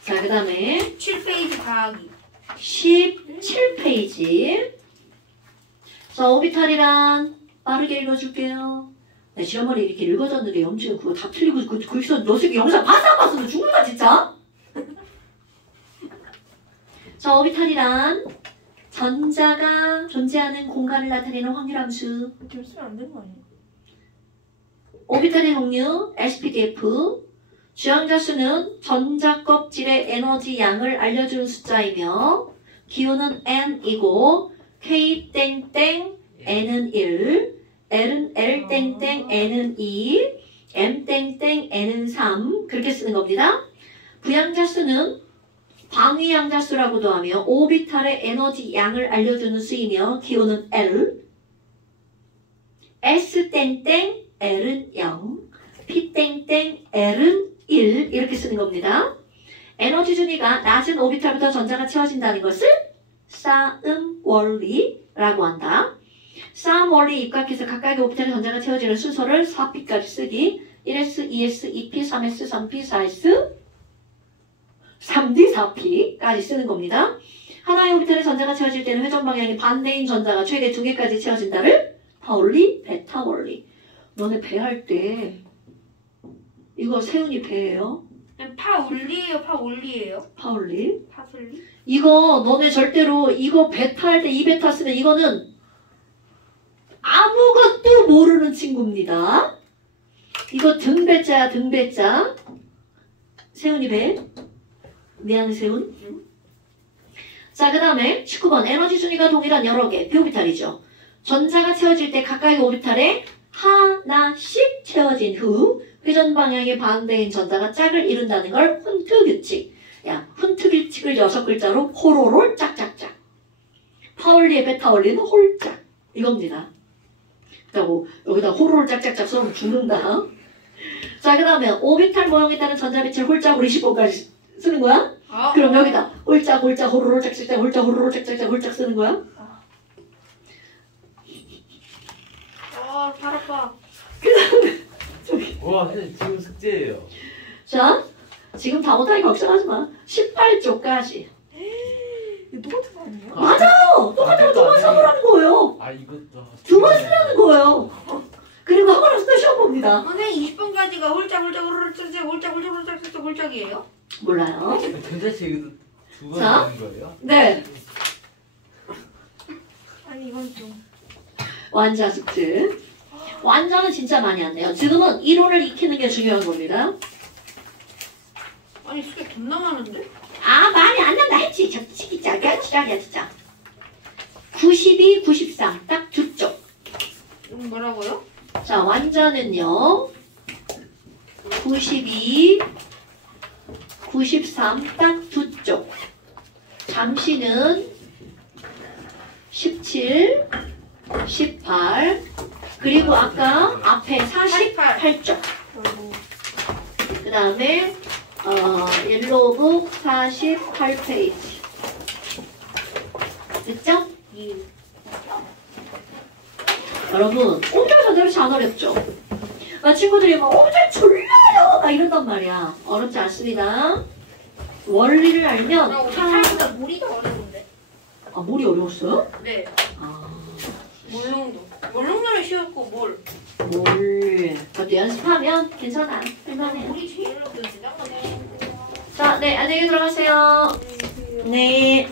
자, 그 다음에 7페이지 가하기. 17페이지. 자, 오비탈이란 빠르게 읽어줄게요. 나 지난번에 이렇게 읽어줬는데 영지는 그거 다 틀리고 거기서 너 새끼 영상 봤어 안 봤어? 너 죽을까 진짜? 자, 오비탈이란 전자가 존재하는 공간을 나타내는 확률함수. 지금 쓰면 안 되는 거 아니에요? 오비탈의 종류 SPDF. 주양자 수는 전자 껍질의 에너지 양을 알려주는 숫자이며 기호는 N이고 K 땡땡 N은 1, L은 L 땡땡 N은 2, M 땡땡 N은 3 그렇게 쓰는 겁니다. 부양자 수는 방위양자 수라고도 하며 오비탈의 에너지 양을 알려주는 수이며 기호는 L, S 땡땡 L은 0, P 땡땡 L은 1 이렇게 쓰는 겁니다. 에너지 준위가 낮은 오비탈부터 전자가 채워진다는 것을 싸움 원리라고 한다. 싸움 원리 입각해서 각각의 오비탈의 전자가 채워지는 순서를 4P까지 쓰기 1S, 2S, 2P, 3S, 3P, 4S, 3D, 4P까지 쓰는 겁니다. 하나의 오비탈의 전자가 채워질 때는 회전 방향이 반대인 전자가 최대 2개까지 채워진다를 파울리, 베타 원리. 너네 배 할 때 이거 세훈이 배예요? 파울리예요, 파올리예요? 파울리. 파슬리? 이거 너네 절대로 이거 베타 할 때 이 베타 쓰면 이거는 아무것도 모르는 친구입니다. 이거 등배자야 등배자. 세훈이 배. 미안해 세훈. 자, 그 다음에 19번 에너지 순위가 동일한 여러 개 비오비탈이죠. 전자가 채워질 때 가까이 오비탈에 하나씩 채워진 후 회전 방향의 반대인 전자가 짝을 이룬다는 걸 훈트 규칙. 야, 훈트 규칙을 6글자로 호로롤 짝짝짝. 파울리의 베타 원리는 홀짝. 이겁니다. 그리고 여기다 호로롤 짝짝짝 써면 죽는다. 자, 그 다음에 오비탈 모형에 따른 전자빛을 홀짝으로 20번까지 쓰는 거야? 그럼 여기다 홀짝 홀짝 호로롤 짝짝짝 홀짝 호로롤 짝짝짝 홀짝 쓰는 거야? 발 아파. 와, 선생님 지금 숙제예요. 자, 지금 다 못하니까 걱정하지 마. 18쪽까지. 이거 똑같은 거 아니에요? 맞아요! 똑같은 거 두 번 써보라는 거예요. 아, 이것도. 두 번 쓰라는 거예요. 그리고 한 번에 쓰 시험 봅니다. 선생님 20번까지가 홀짝 홀짝 홀짝 홀짝 홀짝 홀짝 홀짝 홀짝 홀짝이에요? 몰라요. 전자식 이거 두번 자. 하는 거예요? 네. 아니 이건 좀 완자 숙제. 완자는 진짜 많이 안 돼요. 지금은 이론을 익히는 게 중요한 겁니다. 아니 숙제 겁나 많은데? 아, 많이 안 난다 했지. 저 진짜 지랄이야 진짜. 92, 93. 딱 두 쪽. 뭐라고요? 자, 완자는요. 92, 93. 딱 두 쪽. 잠시는 17, 18, 그리고 아까 앞에 48쪽. 그 다음에 옐로우북 48페이지. 됐죠? 여러분, 오늘 전대로 잘 어렵죠? 친구들이 막 오늘 졸려요! 막 이런단 말이야. 어렵지 않습니다. 원리를 알면 생각보다 물이 더 어려운데. 아, 물이 어려웠어요? 네. 아, 물릉도는 쉬웠고 뭘? 그것도 연습하면 괜찮아. 할만해. 물이 제일 어려운데. 자, 네, 안녕히 들어가세요. 네.